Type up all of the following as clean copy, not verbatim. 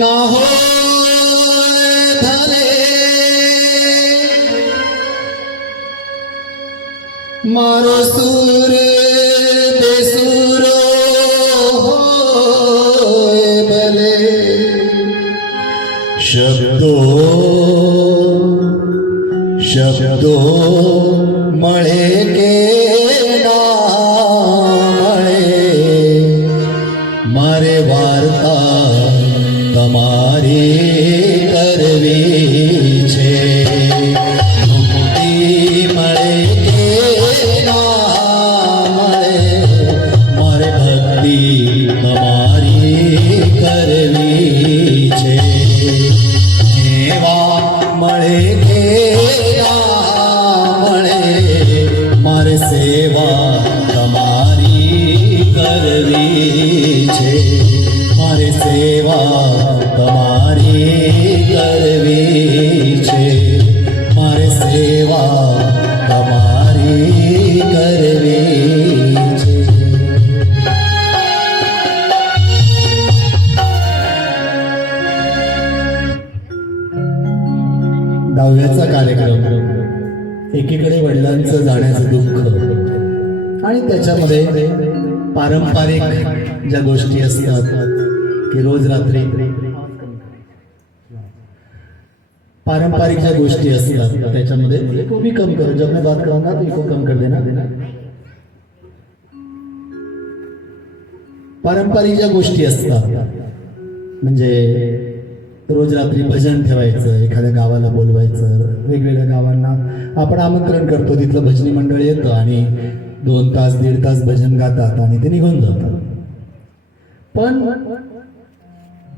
ना हो भले मारो सूर बेसूर हो भले शब्दो मळे के ना मळे मारे वार्ता तमारी करवी छे मुक्ति मळे के ना मळे मारे भक्ति तमारी करवी छे सेवा मळे के ना मळे मारे सेवा तमारी करवी छे मारे सेवा तमारी करवी छे मारे सेवा तमारी करवी छे। दहाव्याचा कार्यक्रम एकीकडे वडिलांचं जाण्याचं दुःख आणि त्याच्यामध्ये पारंपरिक ज्या गोष्टी असतात की रोज रात्री पारंपरिक ज्या गोष्टी असतात त्याच्यामध्ये इसको भी कम करो, जब मैं बात करूंगा तो इसको कम कर देना। पारंपरिक ज्या गोष्टी असतात म्हणजे रोज रात्री भजन ठेवायचं, एखाद्या गावाला बोलवायचं, वेगवेगळ्या गावांना आपण आमंत्रण करतो, तिथलं भजनी मंडळ येतं आणि 2 तास 1.5 तास भजन गातात आणि ते निघून जातात। पण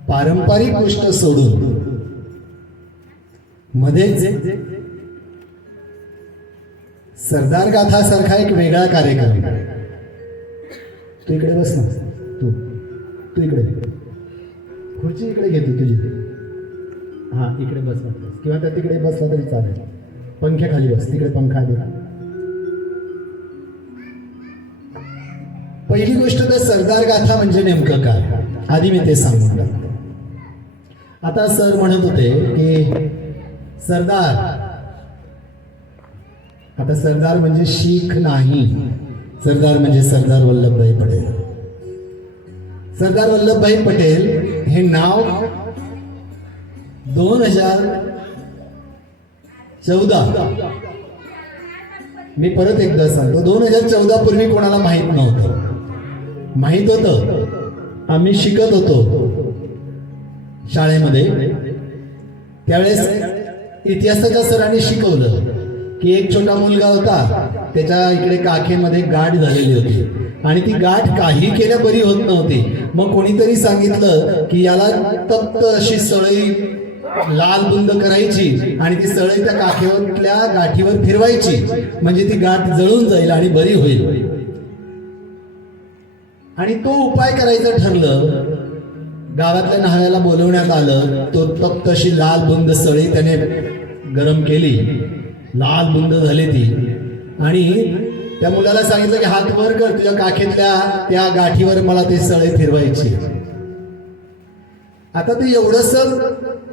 पारंपरिक गोष्ट सोडून मध्येच सरदार गाथा सारखा एक वेगळा कार्यक्रम, तू इकडे बस ना, तू इकडे खुर्ची इकडे घेतो तुझी, हा इकडे बस किंवा त्या तिकडे बसला तरी चालेल, पंख्याखाली बस, तिकडे पंखा दे। पहिली गोष्ट तर सरदार गाथा म्हणजे नेमकं काय, आधी मी ते सांगून टाकतो। आता सर म्हणत होते की सरदार, आता सरदार म्हणजे शीख नाही, सरदार म्हणजे सरदार वल्लभभाई पटेल। सरदार वल्लभभाई पटेल हे नाव 2014, मी परत एकदा सांगतो, 2014 पूर्वी कोणाला माहित नव्हतं। माहित होतं, आम्ही शिकत होतो शाळेमध्ये, त्यावेळेस इतिहासाच्या सरांनी शिकवलं की एक छोटा मुलगा होता, त्याच्या इकडे काखेमध्ये गाठ झालेली होती आणि ती गाठ काही केल्या बरी होत नव्हती। मग कोणीतरी सांगितलं की याला तप्त अशी सळई लाल बुंद करायची आणि ती सळई त्या काखेवरल्या गाठीवर फिरवायची, म्हणजे ती गाठ जळून जाईल आणि बरी होईल। आणि तो उपाय करायचं ठरलं, गावातल्या न्हाव्याला बोलवण्यात आलं, तो तप्त अशी लाल बुंद सळई त्याने गरम केली, लाल बुंद झाली ती, आणि त्या मुलाला सांगितलं की हात वर कर, तुझ्या काखेतल्या त्या गाठीवर मला ते सळई फिरवायची। आता ते एवढंस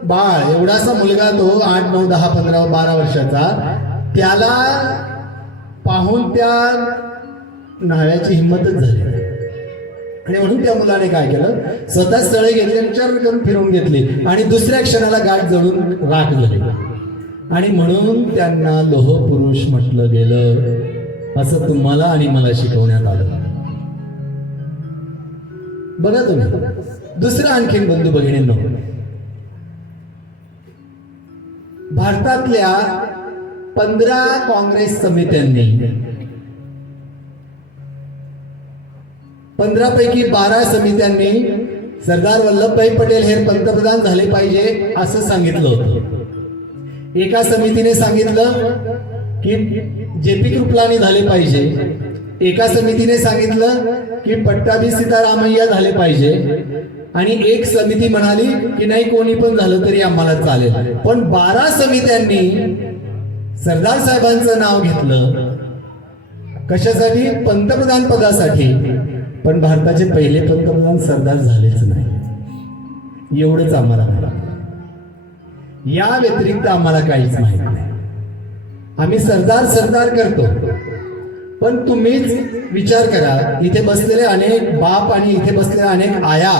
बाळ, एवढासा मुलगा, तो 8, 9, 10, 15, 12 वर्षाचा, त्याला पाहून त्या न्हाव्याची हिंमतच झाली आणि म्हणून त्या मुलाने काय केलं, स्वतः सळई घेतली आणि चर करून फिरवून घेतली आणि दुसऱ्या क्षणाला गाठ जळून राख झाली आणि म्हणून त्यांना लोह पुरुष म्हटलं गेलं, असं तुम्हाला आणि मला शिकवण्यात आलं। बघा तुम्ही दुसरं आणखीन बंधू भगिनींनो, भारतातल्या 15 काँग्रेस समित्यांनी 15 पैकी 12 समित्यांनी सरदार वल्लभभाई पटेल हे पंतप्रधान झाले पाहिजे असं सांगितलं होतं। एका समितीने सांगितलं की जेपी कृपलानी झाले पाहिजे, एका समितीने सांगितलं की पट्टाभी सीतारामय्या झाले पाहिजे आणि एक समिती म्हणाली की नाही कोणी पण झालं तरी आम्हाला चालेल। पण 12 समित्यांनी सरदार साहेबांचं नाव घेतलं, कशासाठी? पंतप्रधान पदासाठी। पण भारताचे पहिले पंतप्रधान सरदार झालेच नाही। एवढंच आम्हाला माहिती आहे. या व्यतिरिक्त आम्हाला काहीच माहित नाही. आम्ही सरदार सरदार करतो, पण तुम्हीच विचार करा, इथे बसलेले अनेक बाप आणि इथे बसलेले अनेक आया,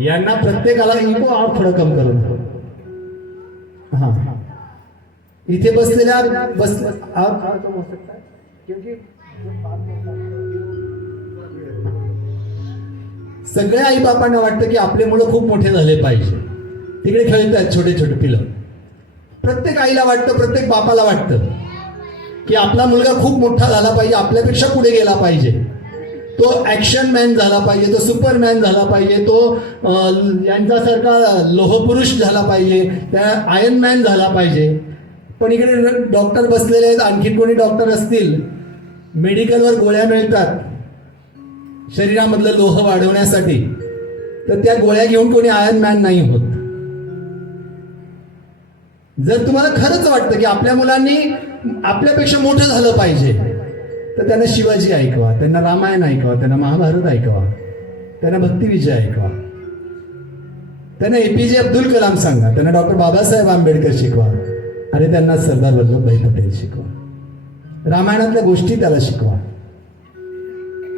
यांना प्रत्येकाला इको आव थोडं कम करून हा इथे बसलेल्या सगळ्या आई बापांना वाटतं की आपले मुलं खूप मोठे झाले पाहिजे. तिकडे खेळतात छोटे छोटे पिलं. प्रत्येक आईला वाटतं, प्रत्येक बापाला वाटतं की आपला मुलगा खूप मोठा झाला पाहिजे, आपल्यापेक्षा पुढे गेला पाहिजे, तो ऍक्शन मॅन झाला पाहिजे, तो सुपरमॅन झाला पाहिजे, तो यांच्यासारखा लोहपुरुष झाला पाहिजे, त्या आयर्न मॅन झाला पाहिजे. पण इकडे डॉक्टर बसलेले आहेत, आणखी कोणी डॉक्टर असतील, मेडिकलवर गोळ्या मिळतात शरीरामधलं लोह वाढवण्यासाठी, तर त्या गोळ्या घेऊन कोणी आयर्न मॅन नाही होत. जर तुम्हाला खरंच वाटतं की आपल्या मुलांनी आपल्यापेक्षा मोठं झालं पाहिजे, तर त्यांना शिवाजी ऐकवा, त्यांना रामायण ऐकवा, त्यांना महाभारत ऐकवा, त्यांना भक्तिविजय ऐकवा, त्यांना एपीजे अब्दुल कलाम सांगा, त्यांना डॉक्टर बाबासाहेब आंबेडकर शिकवा, अरे त्यांना सरदार वल्लभभाई पटेल शिकवा, रामायणातल्या गोष्टी त्याला शिकवा,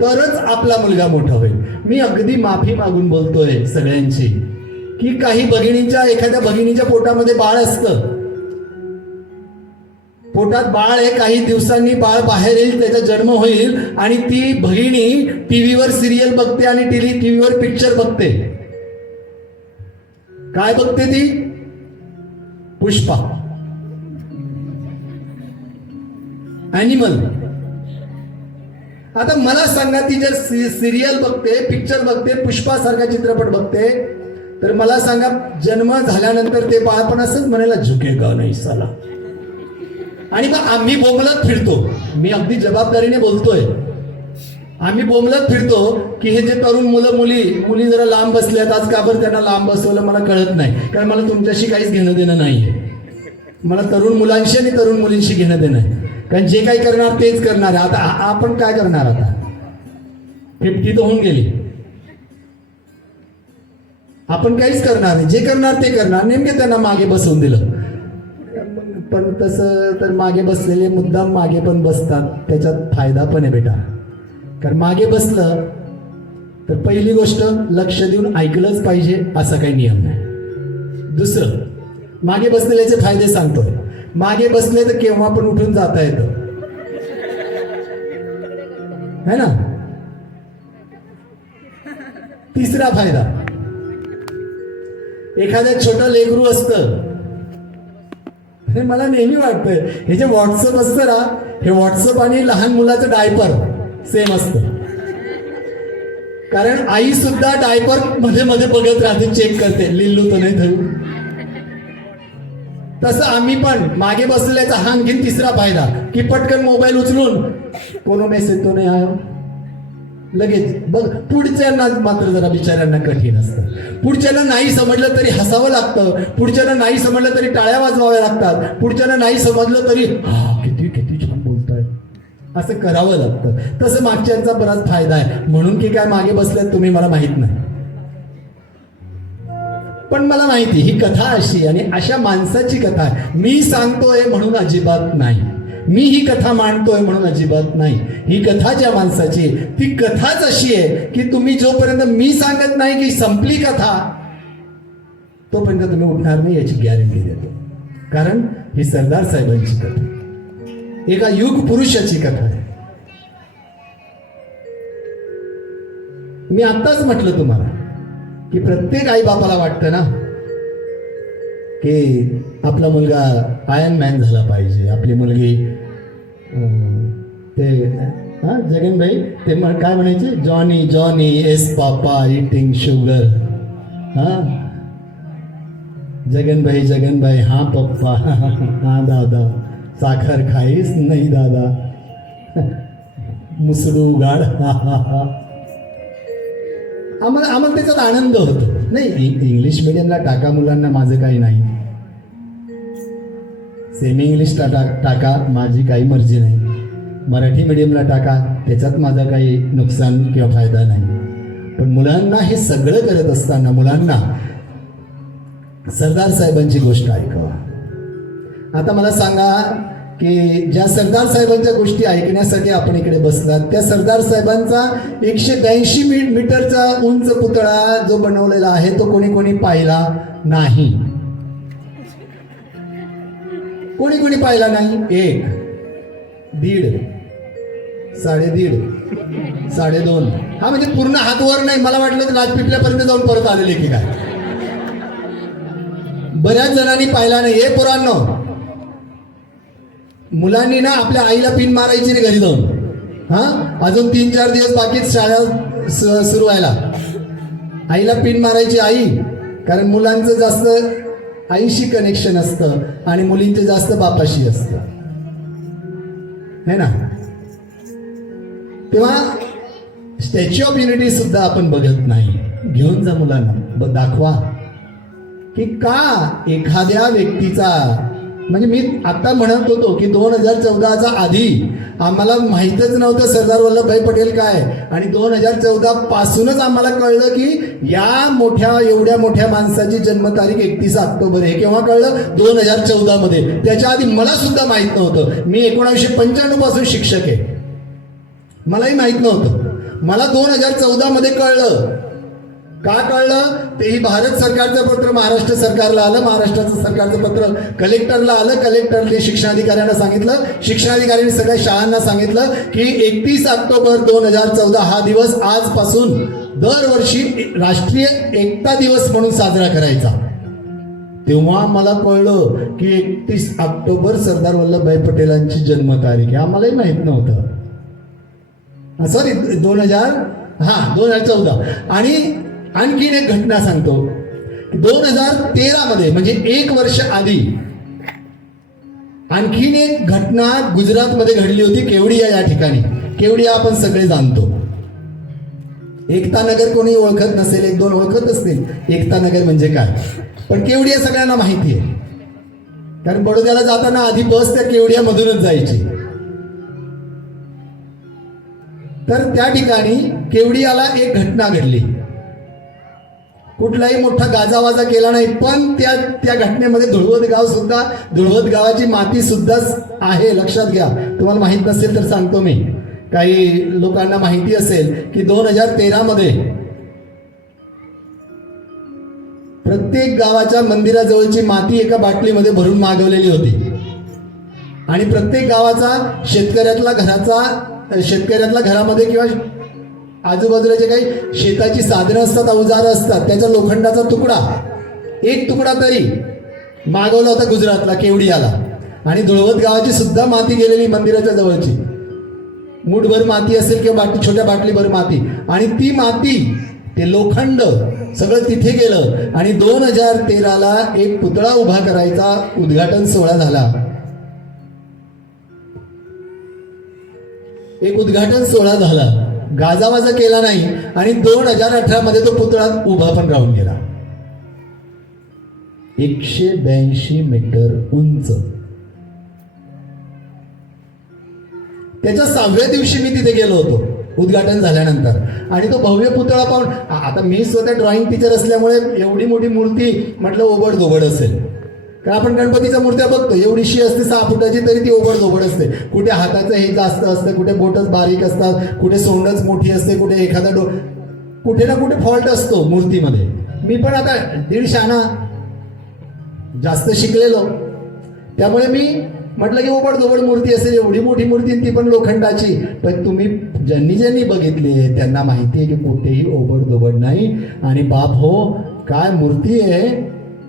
तरच आपला मुलगा मोठा होईल. मी अगदी माफी मागून बोलतोय सगळ्यांची की काही भगिनींच्या, एखाद्या भगिनीच्या पोटामध्ये बाळ असतं, पोटात बाळ आहे, काही दिवसांनी बाळ बाहेर येईल, त्याचा जन्म होईल आणि ती भगिनी टीव्हीवर सिरियल बघते आणि टीव्हीवर पिक्चर बघते. काय बघते ती? पुष्पा, ॲनिमल. आता मला सांगा, ती जर सिरियल बघते, पिक्चर बघते, पुष्पासारखा चित्रपट बघते, तर मला सांगा, जन्म झाल्यानंतर ते बाळपण असंच म्हणायला झुकेगा नाही साला. आणि मग आम्ही बोंबलत फिरतो, मी अगदी जबाबदारीने बोलतोय, आम्ही बोंबलत फिरतो की हे जे तरुण मुली जरा लांब बसल्यात, आज का बरं त्यांना लांब बसवलं मला कळत नाही, कारण मला तुमच्याशी काहीच घेणं देणं नाहीये. मला तरुण मुलांशी आणि तरुण मुलींशी घेणं देणं आहे, कारण जे काही करणार तेच करणार आहे. आता आपण काय करणार? आता 50 तर होऊन गेली, आपण काहीच करणार नाही, जे करणार ते करणार. नेमके त्यांना मागे बसवून दिलं. पण तसं तर मागे बसलेले मुद्दाम मागे पण बसतात, त्याच्यात फायदा पण आहे बेटा. कारण मागे बसलं तर पहिली गोष्ट, लक्ष देऊन ऐकलंच पाहिजे असा काही नियम नाही. दुसरं, मागे बसलेल्याचे फायदे सांगतोय. मागे बसले तर केव्हा पण उठून जाता येतं, है ना. तिसरा फायदा, एखादं छोटं लेकरू असतं, हे मला नेहमी वाटतंय, हे जे व्हॉट्सअप असतं ना, हे व्हॉट्सअप आणि लहान मुलाचं डायपर सेम असतं. कारण आई सुद्धा डायपर मध्ये मध्ये बघत राहते, चेक करते, लिहिलो तर नाही धरू. तसं आम्ही पण मागे बसलेल्याचा हा आणखीन तिसरा फायदा, की पटकन मोबाईल उचलून कोनो मेसेज तो नाही आयो, लगेच बघ. पुढच्यांना मात्र जरा बिचाऱ्यांना कठीण असतं. पुढच्याला नाही समजलं तरी हसावं लागतं, पुढच्याला नाही समजलं तरी टाळ्या वाजवाव्या लागतात, पुढच्याला नाही समजलं तरी हा किती किती छान बोलताय असं करावं लागतं. तसं मागच्यांचा बराच फायदा आहे. म्हणून की काय मागे बसल्यात तुम्ही मला माहित नाही, पण मला माहिती ही कथा अशी आणि अशा माणसाची कथा आहे. मी सांगतोय म्हणून अजिबात नाही, मी ही कथा मांडतोय म्हणून अजिबात नाही. ही कथा ज्या माणसाची, ती कथाच अशी आहे की तुम्ही जोपर्यंत मी सांगत नाही की संपली कथा, तोपर्यंत तुम्ही उठणार नाही याची गॅरंटी देतो. कारण ही सरदार साहेबांची कथा, एका युग पुरुषाची कथा आहे. मी आत्ताच म्हटलं तुम्हाला की प्रत्येक आई बापाला वाटतं ना की आपला मुलगा आयर्न मॅन झाला पाहिजे, आपली मुलगी ते जगनभाई ते काय म्हणायचे, जॉनी जॉनी एस पापा इटिंग शुगर. जगनभाई जगनभाई हा पप्पा, हा दादा साखर खाईस नाही दादा, मुसडू गाड. आम्हाला त्याच्यात आनंद होतो. नाही, इंग्लिश मिडियमला टाका मुलांना, माझं काही नाही. सेमी इंग्लिश टाका, माझी काही मर्जी नाही. मराठी मिडियमला टाका, त्याच्यात माझा काही नुकसान किंवा फायदा नाही. पण मुलांना हे सगळं करत असताना मुलांना सरदार साहेबांची गोष्ट ऐकावा. आता मला सांगा की ज्या सरदार साहेबांच्या गोष्टी ऐकण्यासाठी आपण इकडे बसलात, त्या सरदार साहेबांचा 182 मीटरचा उंच पुतळा जो बनवलेला आहे तो कोणी कोणी पाहिला नाही? कोणी कोणी पाहिला नाही? 1, 1.5, 1.5, 2.5. हा म्हणजे पूर्ण हातवर नाही. मला वाटलं तर राजपिपल्यापर्यंत जाऊन परत आलेले की काय. बऱ्याच जणांनी पाहिला नाही. हे पोरांनो, मुलांनी ना आपल्या आईला पिन मारायची रे घरी जाऊन. हा, अजून 3-4 दिवस बाकीच शाळा सुरू व्हायला. आईला पिन मारायची आई, कारण मुलांचं जास्त आईशी कनेक्शन असतं आणि मुलींचे जास्त बापाशी असतं, है ना. तेव्हा स्टॅच्यू ऑफ युनिटी सुद्धा आपण बघत नाही. घेऊन जा मुलांना, दाखवा की का एखाद्या व्यक्तीचा, म्हणजे मी आता म्हणत होतो की 2014चा आधी आम्हाला माहीतच नव्हतं सरदार वल्लभभाई पटेल काय, आणि 2014 पासूनच आम्हाला कळलं की या एवढ्या मोठ्या माणसाची जन्मतारीख 31 ऑक्टोबर आहे. केव्हा कळलं? 2014 मध्ये. त्याच्या आधी मला सुद्धा माहित नव्हतं. मी 1995 पासून शिक्षक आहे, मलाही माहित नव्हतं. मला 2014 मध्ये कळलं. का कळलं? तेही भारत सरकारचं पत्र महाराष्ट्र सरकारला आलं, महाराष्ट्राचं सरकारचं पत्र कलेक्टरला आलं, कलेक्टरने शिक्षणाधिकाऱ्यांना सांगितलं, शिक्षणाधिकाऱ्यांनी सगळ्या शाळांना सांगितलं की 31 ऑक्टोबर 2014 हा दिवस आजपासून दरवर्षी राष्ट्रीय एकता दिवस म्हणून साजरा करायचा. तेव्हा मला कळलं की 31 ऑक्टोबर सरदार वल्लभभाई पटेलांची जन्मतारीख आहे. आम्हालाही माहित नव्हतं. सॉरी 2014. आणि आणखीन एक घटना सांगतो. 2013 मध्ये म्हणजे 1 वर्ष आधी आणखीन एक घटना गुजरातमध्ये घडली होती, केवडिया या ठिकाणी. केवडिया आपण सगळे जाणतो. एकता नगर कोणी ओळखत नसेल, 1-2 ओळखत असतील एकता नगर म्हणजे काय, पण केवडिया सगळ्यांना माहिती आहे. कारण बडोद्याला जाताना आधी बस त्या केवडिया मधूनच जायची. तर त्या ठिकाणी केवडियाला एक घटना घडली. कुठलाही मोठा गाजावाजा केला नाही, पण त्या घटनेमध्ये धुळवत गाव सुद्धा, धुळवत गावाची माती सुद्धा आहे, लक्षात घ्या. तुम्हाला माहित नसेल तर सांगतो मी, काही लोकांना माहिती असेल की 2013 मध्ये प्रत्येक गावाच्या मंदिराजवळची माती एका बाटलीमध्ये भरून मागवलेली होती, आणि प्रत्येक गावाचा शेतकऱ्यातल्या घरामध्ये किंवा आजूबाजूला जे काही शेताची साधनं असतात, अवजारं असतात, त्याचा लोखंडाचा एक तुकडा तरी मागवला होता गुजरातला, केवडियाला. आणि धुळवत गावाची सुद्धा माती गेलेली मंदिराच्या जवळची. मूठभर माती असेल किंवा छोट्या बाटलीभर माती, आणि ती माती, ते लोखंड सगळं तिथे गेलं. आणि 2013ला एक पुतळा उभा करायचा उद्घाटन सोहळा झाला. एक उद्घाटन सोहळा झाला, गाजावाजा केला नाही, आणि 2018 मध्ये तो पुतळा उभा पण राहून गेला. 182 मीटर उंच. त्याच्या 6व्या दिवशी मी तिथे गेलो होतो उद्घाटन झाल्यानंतर, आणि तो भव्य पुतळा पाहून, आता मी स्वतः ड्रॉइंग टीचर असल्यामुळे एवढी मोठी मूर्ती म्हटलं ओबड-धोबड असेल. कारण आपण गणपतीच्या मूर्त्या बघतो, एवढीशी असते 6 फुटाची, तरी ती ओबड-धोबड असते. कुठे हाताचं हे जास्त असतं, कुठे बोटच बारीक असतात, कुठे सोंडच मोठी असते, कुठे एखादा कुठे ना कुठे फॉल्ट असतो मूर्तीमध्ये. मी पण आता 1.5 शाणा जास्त शिकलेलो, त्यामुळे मी म्हटलं की ओबड-धोबड मूर्ती असेल, एवढी मोठी मूर्ती, ती पण लोखंडाची. पण तुम्ही ज्यांनी बघितली त्यांना माहिती आहे की कुठेही ओबड-धोबड नाही. आणि बाप हो, काय मूर्ती आहे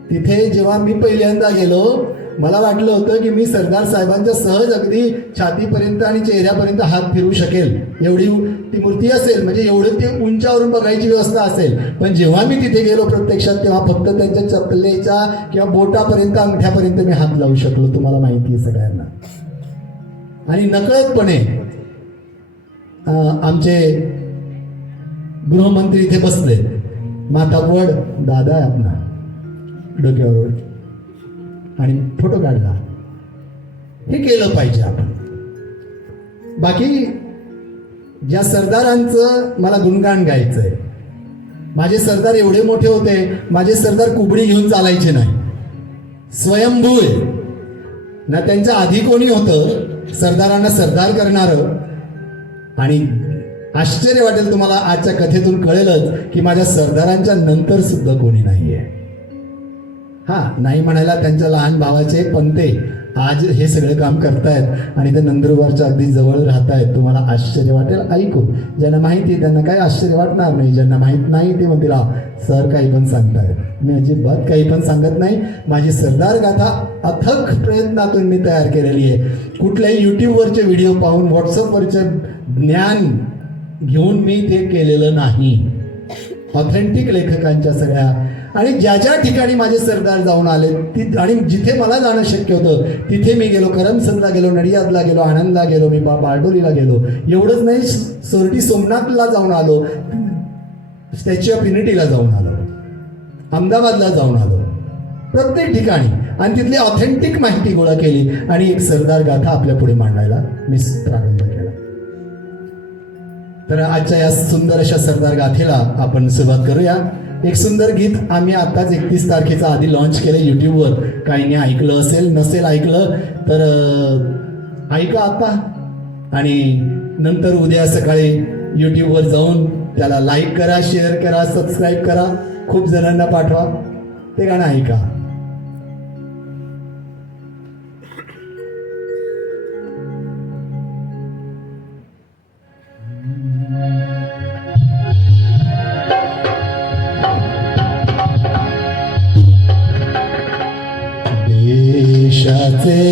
तिथे. जेव्हा मी पहिल्यांदा गेलो, मला वाटलं होतं की मी सरदार साहेबांच्या सहज अगदी छातीपर्यंत आणि चेहऱ्यापर्यंत हात फिरू शकेल, एवढी ती मूर्ती असेल, म्हणजे एवढं ते उंचावरून बघायची व्यवस्था असेल. पण जेव्हा मी तिथे गेलो प्रत्यक्षात, तेव्हा फक्त त्यांच्या चपलेच्या किंवा बोटापर्यंत, अंगठ्यापर्यंत मी हात लावू शकलो. तुम्हाला माहिती आहे सगळ्यांना. आणि नकळतपणे आमचे गृहमंत्री इथे बसले, मातावड दादा आहे आपला डोक्यावर, आणि फोटो काढला. हे केलं पाहिजे आपण. बाकी ज्या सरदारांचं मला गुणगान गायचंय, माझे सरदार एवढे मोठे होते, माझे सरदार कुबडी घेऊन चालायचे नाही, स्वयंभू आहे ना. त्यांच्या आधी कोणी होतं सरदारांना सरदार करणारं. आणि आश्चर्य वाटेल तुम्हाला, आजच्या कथेतून कळेलच की माझ्या सरदारांच्या नंतर सुद्धा कोणी नाहीये. हा, नाही म्हणायला त्यांच्या लहान भावाचे पंते आज हे सगळं काम करतायत आणि ते नंदुरबारच्या अगदी जवळ राहतायत. तुम्हाला आश्चर्य वाटेल ऐकून. ज्यांना माहिती आहे त्यांना काही आश्चर्य वाटणार नाही, ज्यांना माहीत नाही ते म्हणतील सर काही पण सांगतायत. मी अजिबात काही पण सांगत नाही. माझी सरदार गाथा अथक प्रयत्नातून मी तयार केलेली आहे. कुठल्याही यूट्यूबवरचे व्हिडिओ पाहून, व्हॉट्सअपवरचे ज्ञान घेऊन मी ते केलेलं नाही. ऑथेंटिक लेखकांच्या सगळ्या, आणि ज्या ज्या ठिकाणी माझे सरदार जाऊन आले आणि जिथे मला जाणं शक्य होतं तिथे मी गेलो. करमसदला गेलो, नडियादला गेलो, आनंदला गेलो, मी बारडोलीला गेलो. एवढंच नाही, सोरटी सोमनाथला जाऊन आलो, स्टॅच्यू ऑफ युनिटीला जाऊन आलो, अहमदाबादला जाऊन आलो, प्रत्येक ठिकाणी. आणि तिथली ऑथेंटिक माहिती गोळा केली आणि एक सरदार गाथा आपल्या पुढे मांडायला मी प्रारंभ केला. तर आजच्या या सुंदर अशा सरदार गाथेला आपण सुरुवात करूया. एक सुंदर गीत आम्ही आताच 31 तारखेचा आधी लॉन्च केलं यूट्यूबवर. काहींनी ऐकलं असेल, नसेल ऐकलं तर ऐका आता, आणि नंतर उद्या सकाळी यूट्यूबवर जाऊन त्याला लाईक करा, शेअर करा, सबस्क्राईब करा, खूप जणांना पाठवा. ते गाणं ऐका. देशाचे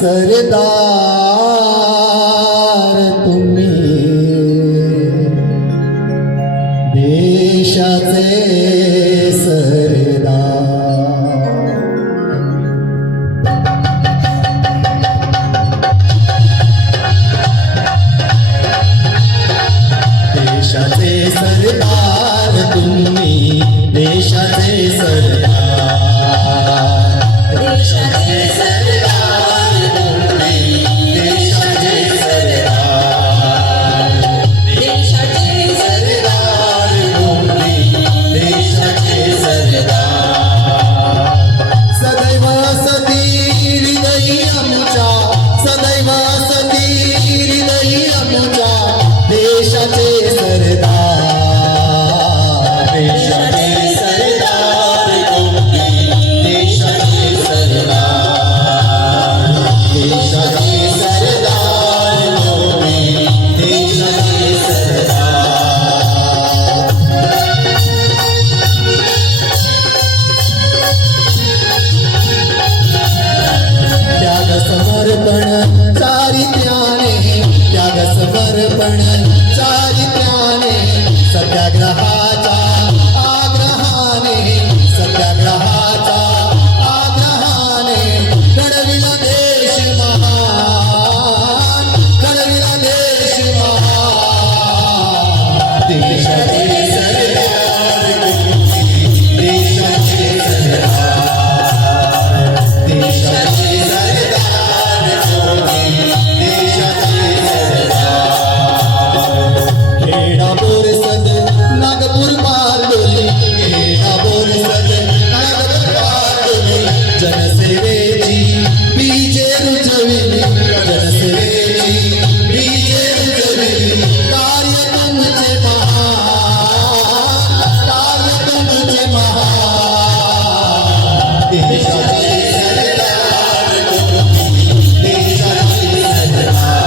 सरदार तुम्ही, देशाचे सरदार. देशाचे सरदार तुम्ही, देशाचे सरदार, देशाचे सरदार तुम्ही, देशाचे सरदार, देशाचे सरदार तुम्ही, देशाचे सरदार. सदैव सती हृदयी आमच्या, सदैव सती हृदयी आमच्या, देशाचे सरदार, देशाचे सरदार तुम्ही, देशाचे सरदार, देशाचे सरदार तुम्ही, देशाचे सरदार. त्याग समर्पण चारित्र्याने, त्याग समर्पण चारित्र्याने, सत्याग्रहाचा आग्रहाने, सत्याग्रहाचा आग्रहाने घडविला देश महान, घडविला देश महान. देशाचे सरदार तुम्ही, देशाचे सरदार, देशाचे सरदार तुम्ही, देशाचे सरदार. खेडा बोरसद नागपूर बारडोली, खेडा बोरसद नागपूर बारडोली, जनसेवेची बीजे रुजविली, जनसेवेची बीजे रुजविली. कार्य तुमचे महान, कार्य तुमचे महान. देशाचे सरदार तुम्ही, देशाचे सरदार,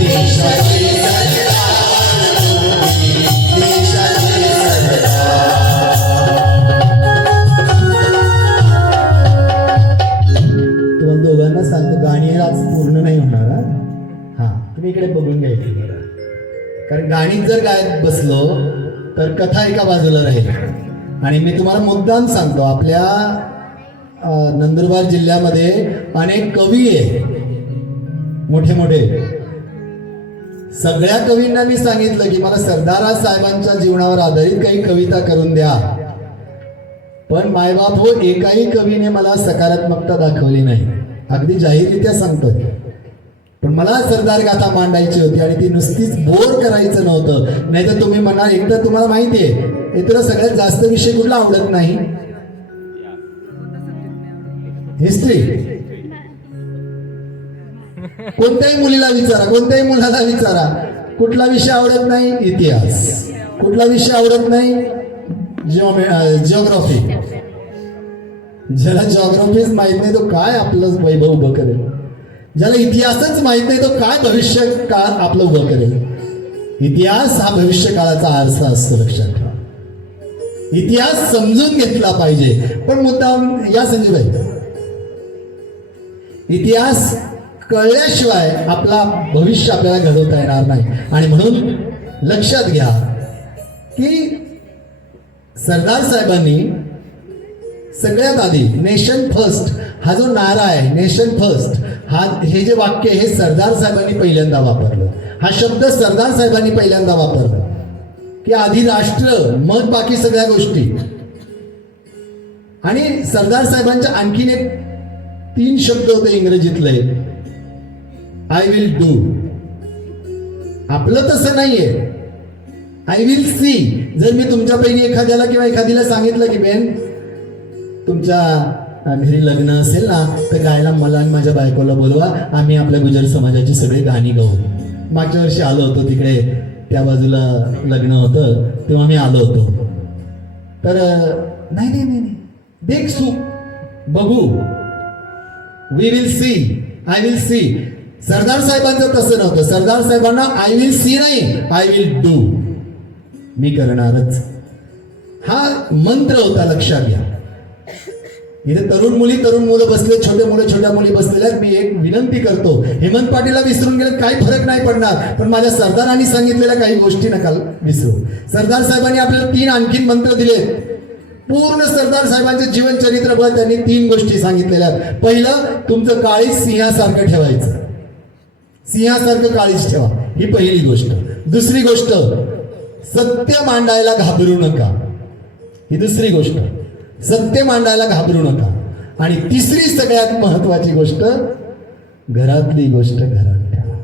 देशाचे सरदार तुम्ही, देशाचे सरदार. तुम्हाला दोघांना सांगतो, गाणी आज पूर्ण नाही होणार. हा, तुम्ही इकडे बघून घ्यायची बरं, कारण गाणीत जर गायत बसलो तर कथा एका बाजूला राहील. आणि मी तुम्हाला मुद्दाम सांगतो, आपल्या नंदुरबार जिल्ह्यामध्ये अनेक कवी आहे, मोठे मोठे. सगळ्या कवींना मी सांगितलं की मला सरदार साहेबांच्या जीवनावर आधारित काही कविता करून द्या, पण मायबाप हो, एकाही कवीने मला सकारात्मकता दाखवली नाही. अगदी जाहीररित्या सांगतोय. पण मला सरदार गाथा मांडायची होती आणि ती नुसतीच बोर करायचं नव्हतं. नाही तर तुम्ही म्हणा, एकदा तुम्हाला माहिती आहे हे तुला सगळ्यात जास्त विषय कुठला आवडत नाही? हिस्ट्री. कोणत्याही मुलीला विचारा, कोणत्याही मुलाला विचारा, कुठला विषय आवडत नाही? इतिहास. कुठला विषय आवडत नाही? जिओग्राफी. ज्याला जिओग्राफीच माहित नाही तो काय आपलं वैभव उभं करेल? ज्याला इतिहासच माहित नाही तो काय भविष्य काळ आपलं उभं करेल? इतिहास हा भविष्य काळाचा आरसा असतो, लक्षात ठेवा. इतिहास समजून घेतला पाहिजे. पण मुद्दाम या संजूबाई, इतिहास कळल्याशिवाय आपला भविष्य आपल्याला घडवता येणार नाही. आणि म्हणून लक्षात घ्या की सरदार साहेबांनी सगळ्यात आधी नेशन फर्स्ट हा जो नारा आहे, नेशन फर्स्ट, हे जे वाक्य हे सरदार साहेबांनी पहिल्यांदा वापरलं. हा शब्द सरदार साहेबांनी पहिल्यांदा वापरला की आधी राष्ट्र मग बाकी सगळ्या गोष्टी. आणि सरदार साहेबांच्या आणखीन एक 3 शब्द होते इंग्रजीतले, आय विल डू. आपलं तसं नाहीये, आय विल सी. जर मी तुमच्यापैकी एखाद्याला किंवा एखादीला सांगितलं की बेन तुमच्या घरी लग्न असेल ना तर गायला मला आणि माझ्या बायकोला बोलवा, आम्ही आपल्या गुजर समाजाची सगळी गाणी गाऊ. मागच्या वर्षी आलो होतो तिकडे, त्या बाजूला लग्न होतं तेव्हा मी आलो होतो. तर नाही नाही नाही देख सू बघू, we will see, I will see. Sardar साहेबांचं तसं नव्हतं. सरदार साहेबांना आय विल सी नाही, आय विल डू. मी करणारच हा मंत्र होता, लक्षात घ्या. इथे तरुण मुलं बसले, छोटे मुलं छोट्या मुली बसलेल्या आहेत. मी एक विनंती करतो, हेमंत पाटीलला विसरून गेले काही फरक नाही पडणार, पण माझ्या सरदारांनी सांगितलेल्या काही गोष्टी नका विसरू. सरदार साहेबांनी आपल्याला 3 आणखीन मंत्र दिले. पूर्ण सरदार साहेबांचे जीवन चरित्रभर त्यांनी 3 गोष्टी सांगितलेल्या. पहिलं, तुमचं काळीज सिंहासारखं ठेवायचं, सिंहासारखं काळीज ठेवा, ही पहिली गोष्ट. दुसरी गोष्ट, सत्य मांडायला घाबरू नका, ही दुसरी गोष्ट. सत्य मांडायला घाबरू नका. आणि तिसरी सगळ्यात महत्वाची गोष्ट, घरातली गोष्ट घरात ठेवा.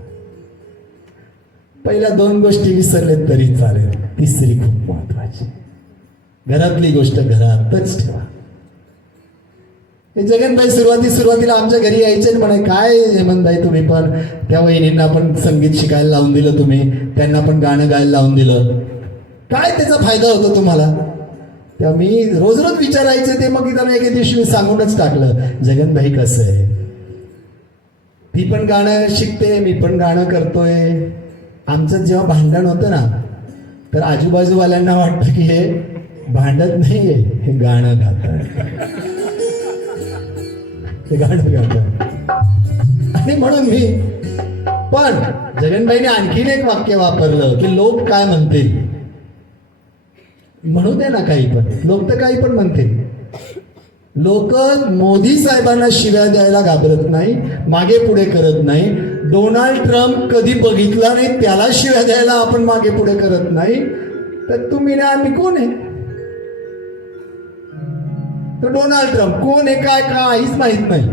पहिल्या 2 गोष्टी विसरले तरी चालेल, तिसरी खूप महत्वाची, घरातली गोष्ट घरातच ठेवा. जगनभाई सुरुवातीला आमच्या घरी यायचे म्हणे, काय हेमंतभाई तुम्ही पण त्या वहिनींना पण संगीत शिकायला लावून दिलं, तुम्ही त्यांना पण गाणं गायला लावून दिलं, काय त्याचा फायदा होतो तुम्हाला? तेव्हा मी रोज विचारायचे ते. मग त्यांना एके दिवशी मी सांगूनच टाकलं, जगनभाई कसं आहे, ती पण गाणं शिकते, मी पण गाणं करतोय. आमचं जेव्हा भांडण होतं ना तर आजूबाजूवाल्यांना वाटतं की हे भांडत नाहीये, हे गाणं गात, ते गाणं गात. आणि म्हणून मी पण जगनभाईने आणखीन एक वाक्य वापरलं की लोक काय म्हणतील. म्हणू दे ना काही पण, लोक तर काही पण म्हणतील. लोक मोदी साहेबांना शिव्या द्यायला घाबरत नाही, मागे पुढे करत नाही. डोनाल्ड ट्रम्प कधी बघितला नाही, त्याला शिव्या द्यायला आपण मागे पुढे करत नाही. तर तुम्ही ना आम्ही कोण आहे? तर डोनाल्ड ट्रम्प कोण आहे, काय काहीच माहित नाही.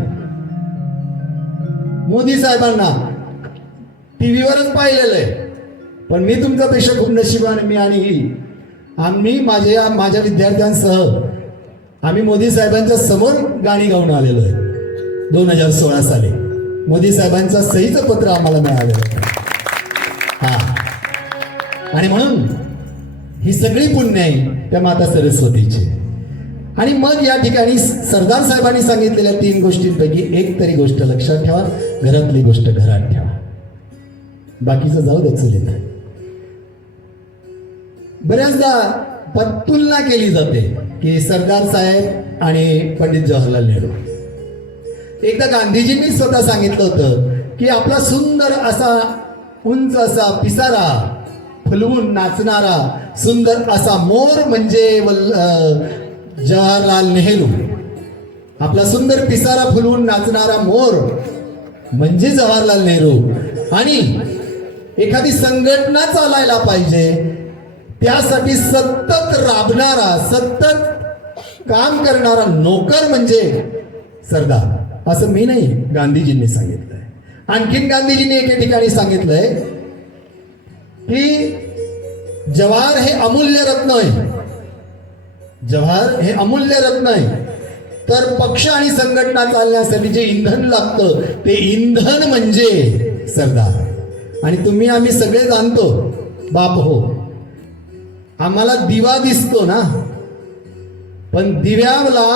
मोदी साहेबांना टीव्हीवरच पाहिलेलं आहे. पण मी तुमच्यापेक्षा खूप नशिबाने, मी आणि आम्ही माझ्या विद्यार्थ्यांसह आम्ही मोदी साहेबांच्या समोर गाणी गाऊन आलेलो आहे. 2016 साली मोदी साहेबांचं सहीचं पत्र आम्हाला मिळालं. हा, आणि म्हणून ही सगळी पुण्य आहे त्या माता सरस्वतीची. आणि मग या ठिकाणी सरदार साहेबांनी सांगितलेल्या 3 गोष्टींपैकी एक तरी गोष्ट लक्षात ठेवा, घरातली गोष्ट घरात ठेवा, बाकीचं जाऊ दे चलित. बऱ्याचदा तुलना केली जाते की सरदार साहेब आणि पंडित जवाहरलाल नेहरू. एकदा गांधीजींनी स्वतः सांगितलं होतं की आपला सुंदर असा उंच असा पिसारा फुलवून नाचणारा सुंदर असा मोर म्हणजे जवाहरलाल नेहरू. आपला सुंदर पिसारा फुलवून नाचणारा मोर म्हणजे जवाहरलाल नेहरू. आणि एखादी संघटना चालायला पाहिजे, त्यासाठी सतत राबणारा, सतत काम करणारा नोकर म्हणजे सरदार, असं मी नाही, गांधीजींनी सांगितलंय. आणखीन गांधीजींनी एके ठिकाणी सांगितलंय की जवाहर हे अमूल्य रत्न आहे, जवाहर हे अमूल्य रत्न आहे. तर पक्ष आणि संघटना चालण्यासाठी जे इंधन लागतं ते इंधन म्हणजे सरदार. आणि तुम्ही आम्ही सगळे जाणतो बाप हो, आम्हाला दिवा दिसतो ना, पण दिव्याला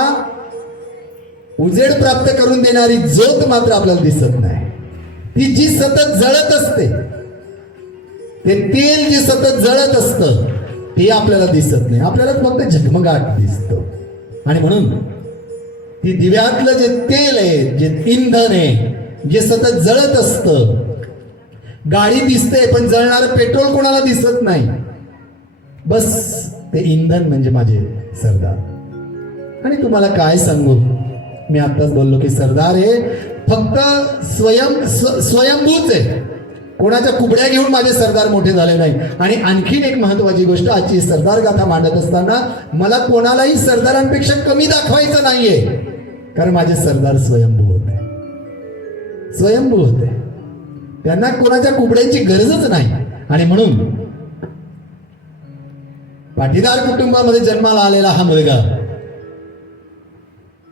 उजेड प्राप्त करून देणारी ज्योत मात्र आपल्याला दिसत नाही. ती जी सतत जळत असते, ते तेल जे सतत जळत असतं ते आपल्याला दिसत नाही, आपल्याला फक्त झगमगाट दिसतो. आणि म्हणून ती दिव्यातलं जे तेल आहे, जे इंधन आहे, जे सतत जळत असतं, गाडी दिसते पण जळणारं पेट्रोल कोणाला दिसत नाही, बस ते इंधन म्हणजे माझे सरदार. आणि तुम्हाला काय सांगू, मी आताच बोललो की सरदार हे फक्त स्वयंभूच आहे, कोणाच्या कुबड्या घेऊन माझे सरदार मोठे झाले नाही. आणि आणखीन एक महत्वाची गोष्ट, आजची सरदार गाथा मांडत असताना मला कोणालाही सरदारांपेक्षा कमी दाखवायचं नाहीये, कारण माझे सरदार स्वयंभू होते, स्वयंभू होते, त्यांना कोणाच्या कुबड्यांची गरजच नाही. आणि म्हणून पाटीदार कुटुंबामध्ये जन्माला आलेला हा मुलगा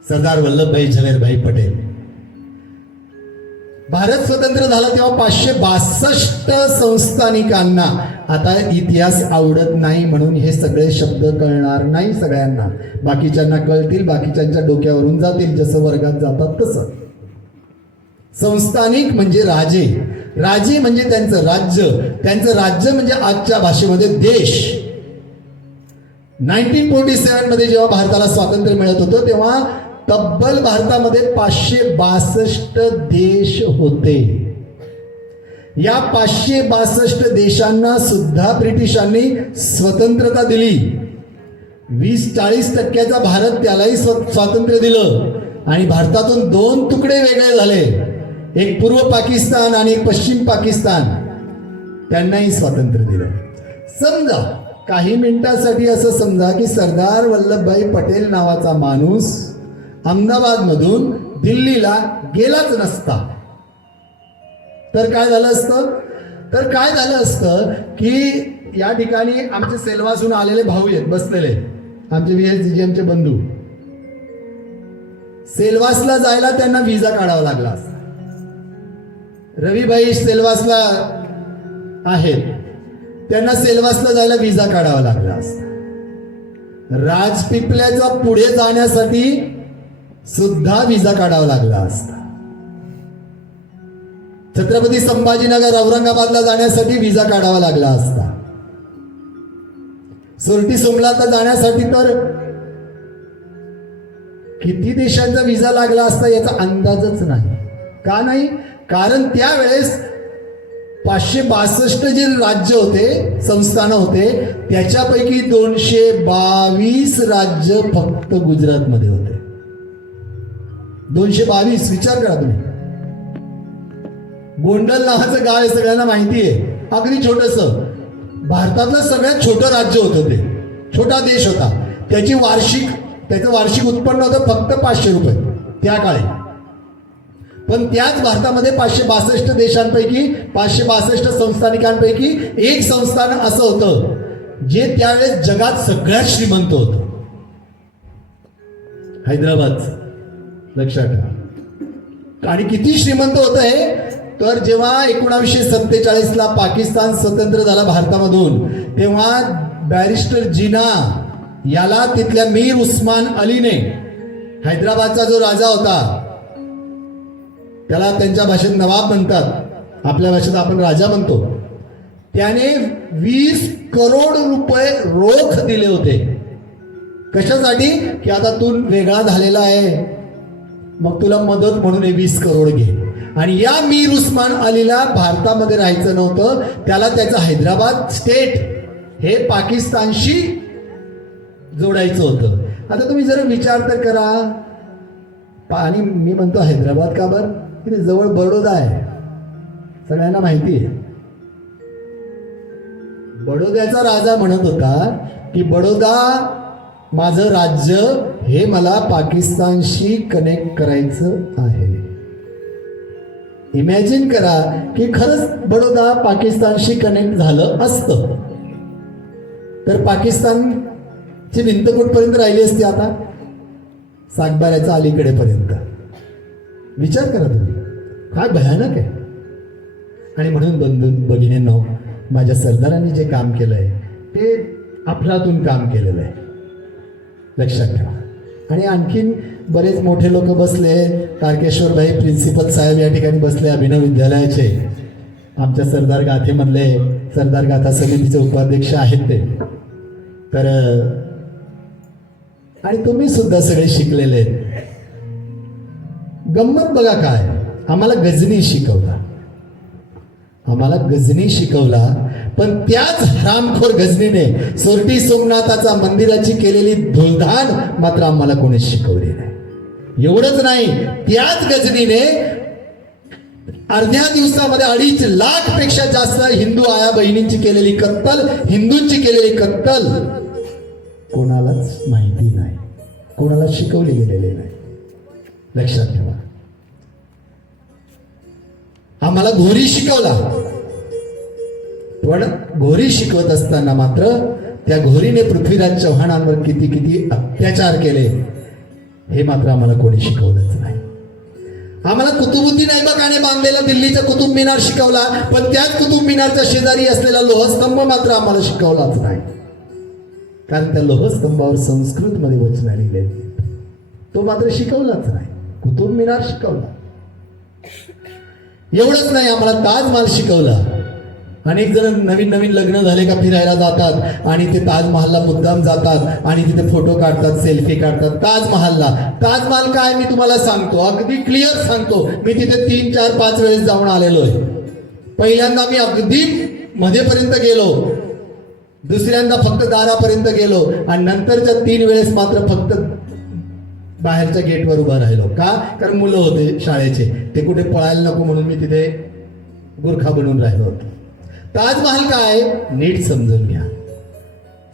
सरदार वल्लभभाई झवेरभाई पटेल, भारत स्वतंत्र झाला तेव्हा 562 संस्थानिकांना, आता इतिहास आवडत नाही म्हणून हे सगळे शब्द कळणार नाही सगळ्यांना, बाकीच्यांना कळतील, बाकीच्यांच्या डोक्यावरून जातील, जसं वर्गात जातात तसं. संस्थानिक म्हणजे राजे, राजे म्हणजे त्यांचं राज्य, त्यांचं राज्य म्हणजे आजच्या भाषेमध्ये देश. 1947 मध्ये जेव्हा भारताला स्वातंत्र्य मिळत होतं तेव्हा तब्बल भारतामध्ये 562 देश होते. या 562 देशांना सुद्धा ब्रिटिशांनी स्वतंत्रता दिली. 20-40% भारत त्यालाही स्वातंत्र्य दिलं. आणि भारतातून 2 तुकडे वेगळे झाले, एक पूर्व पाकिस्तान आणि एक पश्चिम पाकिस्तान, त्यांनाही स्वातंत्र्य दिलं. समजा काही मिनिटांसाठी असं समजा की सरदार वल्लभभाई पटेल नावाचा माणूस अहमदाबाद मधून दिल्लीला गेलाच नसता, तर काय झालं असतं, तर काय झालं असतं की या ठिकाणी आमचे सेलवासून आलेले भाऊ आहेत बसलेले, आमचे VSGMचे बंधू, सेलवासला जायला त्यांना विजा काढावा लागला असता. रविभाई सेलवासला आहेत, त्यांना सेलवासला जायला विजा काढावा लागला असता. राजपिपल्याचा पुढे जाण्यासाठी सुद्धा विजा काढावा लागला असता. छत्रपती संभाजीनगर औरंगाबादला जाण्यासाठी विजा काढावा लागला असता. सोरटी सोमनाथला जाण्यासाठी तर किती देशांचा विजा लागला असता याचा अंदाजच नाही. का नाही? कारण त्यावेळेस 562 जे राज्य होते, संस्थानं होते, त्याच्यापैकी 222 राज्य फक्त गुजरातमध्ये होते. 222, विचार करा तुम्ही. गोंडल नावाचं गाव आहे, सगळ्यांना माहिती आहे, अगदी छोटंसं, भारतातलं सगळ्यात छोटं राज्य होतं, ते छोटा देश होता. त्याचं वार्षिक उत्पन्न होतं फक्त 500 रुपये त्या काळी. पण त्याच भारतामध्ये 562 देशांपैकी 562 संस्थानिकांपैकी एक संस्थान असं होतं जे त्यावेळेस जगात सगळ्यात श्रीमंत होतं, हैदराबाद. लक्षात ठेवा. आणि किती श्रीमंत होतं हे, तर जेव्हा 1947 ला पाकिस्तान स्वतंत्र झाला भारतामधून, तेव्हा बॅरिस्टर जिना याला तिथल्या मीर उस्मान अलीने, हैदराबादचा जो राजा होता, त्याला त्यांच्या भाषेत नवाब म्हणतात, आपल्या भाषेत आपण राजा म्हणतो, त्याने 20 करोड रुपये रोख दिले होते. कशासाठी? की आता तू वेगळा झालेला आहे, मग तुला मदत म्हणून 20 करोड घे. आणि या मीर उस्मान अलीला भारतामध्ये राहायचं नव्हतं, त्याला त्याचं हैदराबाद स्टेट हे पाकिस्तानशी जोडायचं होतं. आता तुम्ही जरा विचार तर करा. आणि मी म्हणतो हैदराबाद का बरं? तिथे जवळ बडोदा आहे, सगळ्यांना माहिती आहे. बडोद्याचा राजा म्हणत होता की बडोदा माझं राज्य हे मला पाकिस्तानशी कनेक्ट करायचं आहे. इमॅजिन करा की खरंच बडोदा पाकिस्तानशी कनेक्ट झालं असतं तर पाकिस्तानची भिंत कुठपर्यंत राहिली असती आता? सातबाऱ्याच्या अलीकडेपर्यंत. विचार करा तुम्ही, काय भयानक आहे. आणि म्हणून बंधू भगिनींनो, माझ्या सरदारांनी जे काम केलंय ते अफलातून काम केलेलं आहे, लक्षात ठेवा. आणि आणखीन बरेच मोठे लोक बसले. तारकेश्वर भाई प्रिन्सिपल साहेब या ठिकाणी बसले, अभिनव विद्यालयाचे, आमच्या सरदार गाथेमधले सरदार गाथा समितीचे उपाध्यक्ष आहेत ते. तर आणि तुम्ही सुद्धा सगळे शिकलेले. गंमत बघा काय, आम्हाला गजनी शिकवला, आम्हाला गजनी शिकवला, पण त्याच हरामखोर गजनीने सोरटी सोमनाथाचा मंदिराची केलेली धुळधाण मात्र आम्हाला कोणीच शिकवली नाही. एवढंच नाही, त्याच गजनीने अर्ध्या दिवसामध्ये 2.5 लाख पेक्षा जास्त हिंदू आया बहिणींची केलेली कत्तल, हिंदूंची केलेली कत्तल कोणालाच माहिती नाही, कोणाला शिकवली गेलेली नाही. लक्षात ठेवा. आम्हाला घोरी शिकवला, पण घोरी शिकवत असताना मात्र त्या घोरीने पृथ्वीराज चव्हाणांवर किती किती अत्याचार केले हे मात्र आम्हाला कोणी शिकवलंच नाही. आम्हाला कुतुबुद्दीन ऐबकाने बांधलेला दिल्लीचा कुतुब मिनार शिकवला, पण त्याच कुतुब मिनारच्या शेजारी असलेला लोहस्तंभ मात्र आम्हाला शिकवलाच नाही. कारण त्या लोहस्तंभावर संस्कृत मध्ये वचनं लिहिलेली, तो मात्र शिकवलाच नाही. कुतुब मिनार शिकवला. एवढंच नाही, आम्हाला ताजमहाल शिकवला. अनेक जण नवीन नवीन लग्न झाले का फिरायला जातात आणि ते ताजमहालला मुद्दाम जातात आणि तिथे फोटो काढतात, सेल्फी काढतात. ताजमहाल काय मी तुम्हाला सांगतो, अगदी क्लिअर सांगतो. मी तिथे 3, 4, 5 वेळेस जाऊन आलेलो आहे. पहिल्यांदा मी अगदी मध्येपर्यंत गेलो, दुसऱ्यांदा फक्त दारापर्यंत गेलो आणि नंतरच्या 3 वेळेस मात्र फक्त बाहेरच्या गेटवर उभा राहिलो. का? कारण मुलं होते शाळेचे, ते कुठे पळायला नको म्हणून मी तिथे गुरखा बनून राहिलो होतो. ताजमहाल काय नीट समजून घ्या.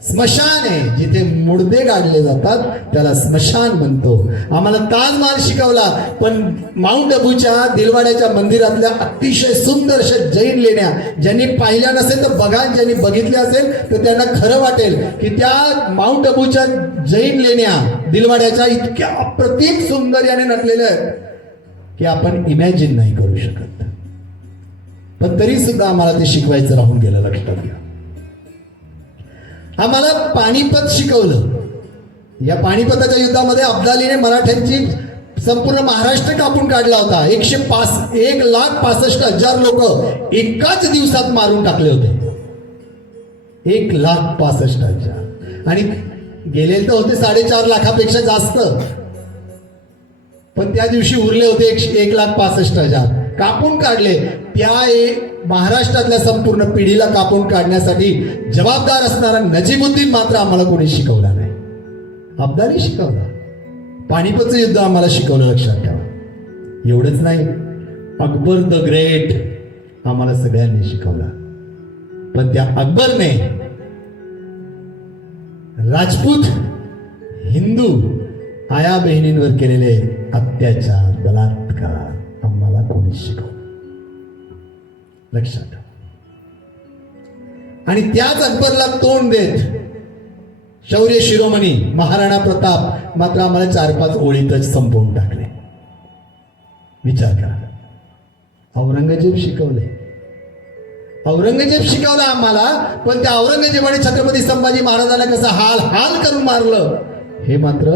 स्मशान आहे, जिथे मुर्दे गाडले जातात त्याला स्मशान म्हणतो. आम्हाला ताजमहाल शिकवला, पण माउंट अबूच्या दिलवाड्याच्या मंदिरातल्या अतिशय सुंदर अशा जैन लेण्या ज्यांनी पाहिल्या नसेल तर बघा, ज्यांनी बघितल्या असेल तर त्यांना खरं वाटेल की त्या माउंट अबूच्या जैन लेण्या दिलवाड्याच्या इतक्या अप्रतिम सुंदर याने नटलेल्या आहेत की आपण इमॅजिन नाही करू शकत. पण तरी सुद्धा आम्हाला ते शिकवायचं राहून गेलं. लक्षात घ्या. आम्हाला पानिपत शिकवलं. या पानिपताच्या युद्धामध्ये अब्दालीने मराठ्यांची संपूर्ण महाराष्ट्र कापून काढला होता. 1,65,000 लोक एकाच दिवसात मारून टाकले होते. 1,65,000 आणि गेले तर होते 4.5 लाखापेक्षा जास्त, पण त्या दिवशी उरले होते 1,65,000 कापून काढले. त्या महाराष्ट्रातल्या संपूर्ण पिढीला कापून काढण्यासाठी जबाबदार असणारा नजीमुद्दीन मात्र आम्हाला कोणी शिकवला नाही. अब्दाली शिकवला. पानिपतचं युद्ध आम्हाला शिकवलं. लक्षात ठेवा. एवढंच नाही, अकबर द ग्रेट आम्हाला सगळ्यांनी शिकवला. पण त्या अकबरने राजपूत हिंदू आया बहिणींवर केलेले अत्याचार, बलात्कार आम्हाला कोणी शिकवलं. लक्षात ठेवा. आणि त्याच अकबरला तोंड देत शौर्य शिरोमणी महाराणा प्रताप मात्र आम्हाला 4-5 ओळीतच संपवून टाकले. विचार करा. औरंगजेब शिकवले, औरंगजेब शिकवला आम्हाला, पण त्या औरंगजेबाने छत्रपती संभाजी महाराजांना कसं हाल करून मारलं हे मात्र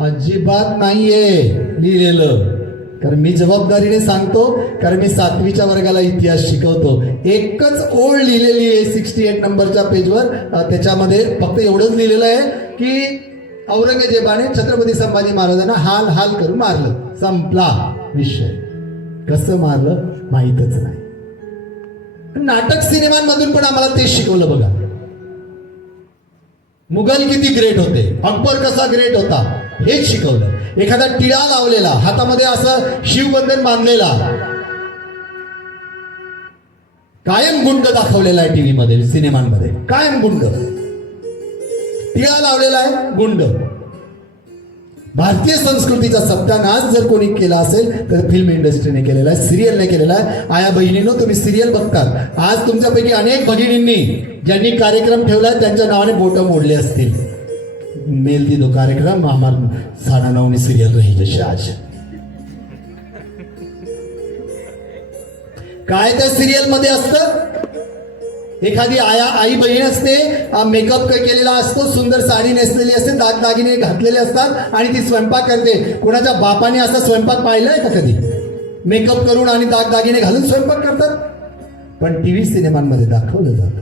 अजिबात नाहीये लिहिलेलं. कारण मी जबाबदारीने सांगतो, कारण मी 7वीच्या वर्गाला इतिहास शिकवतो. एकच ओळ लिहिलेली आहे 68 नंबरच्या पेजवर. त्याच्यामध्ये फक्त एवढंच लिहिलेलं आहे की औरंगजेबाने छत्रपती संभाजी महाराजांना हाल करून मारलं. संपला विषय. कसं मारलं माहीतच नाही. नाटक सिनेमांमधून पण आम्हाला तेच शिकवलं बघा. मुघल किती ग्रेट होते, अकबर कसा ग्रेट होता हेच शिकवलं. एखादा टिळा लावलेला, हातामध्ये असं शिवबंधन बांधलेला, कायम गुंड दाखवलेला आहे टीव्ही मध्ये, सिनेमांमध्ये कायम गुंड. टिळा लावलेला आहे, गुंड. भारतीय संस्कृतीचा सत्यानाश जर कोणी केला असेल तर फिल्म इंडस्ट्रीने केलेला आहे, सिरियलने केलेला आहे. आया बहिणींनो, तुम्ही सिरियल बघतात. आज तुमच्यापैकी अनेक भगिनींनी ज्यांनी कार्यक्रम ठेवला त्यांच्या नावाने बोटं मोडले असतील. मेल दी दो कार्यक्रम आम्हार 9:30 सिरियल रही जशी आज. काय त्या सिरियल मध्ये असतं? एखादी आई बहीण असते, मेकअप केलेला असतो, सुंदर साडी नेसलेली असते, दागदागिने घातलेले असतात आणि ती स्वयंपाक करते. कोणाच्या बापाने असा स्वयंपाक पाहिलाय का कधी? मेकअप करून आणि दागदागिने घालून स्वयंपाक करतात. पण टीव्ही सिनेमांमध्ये दाखवलं जातं.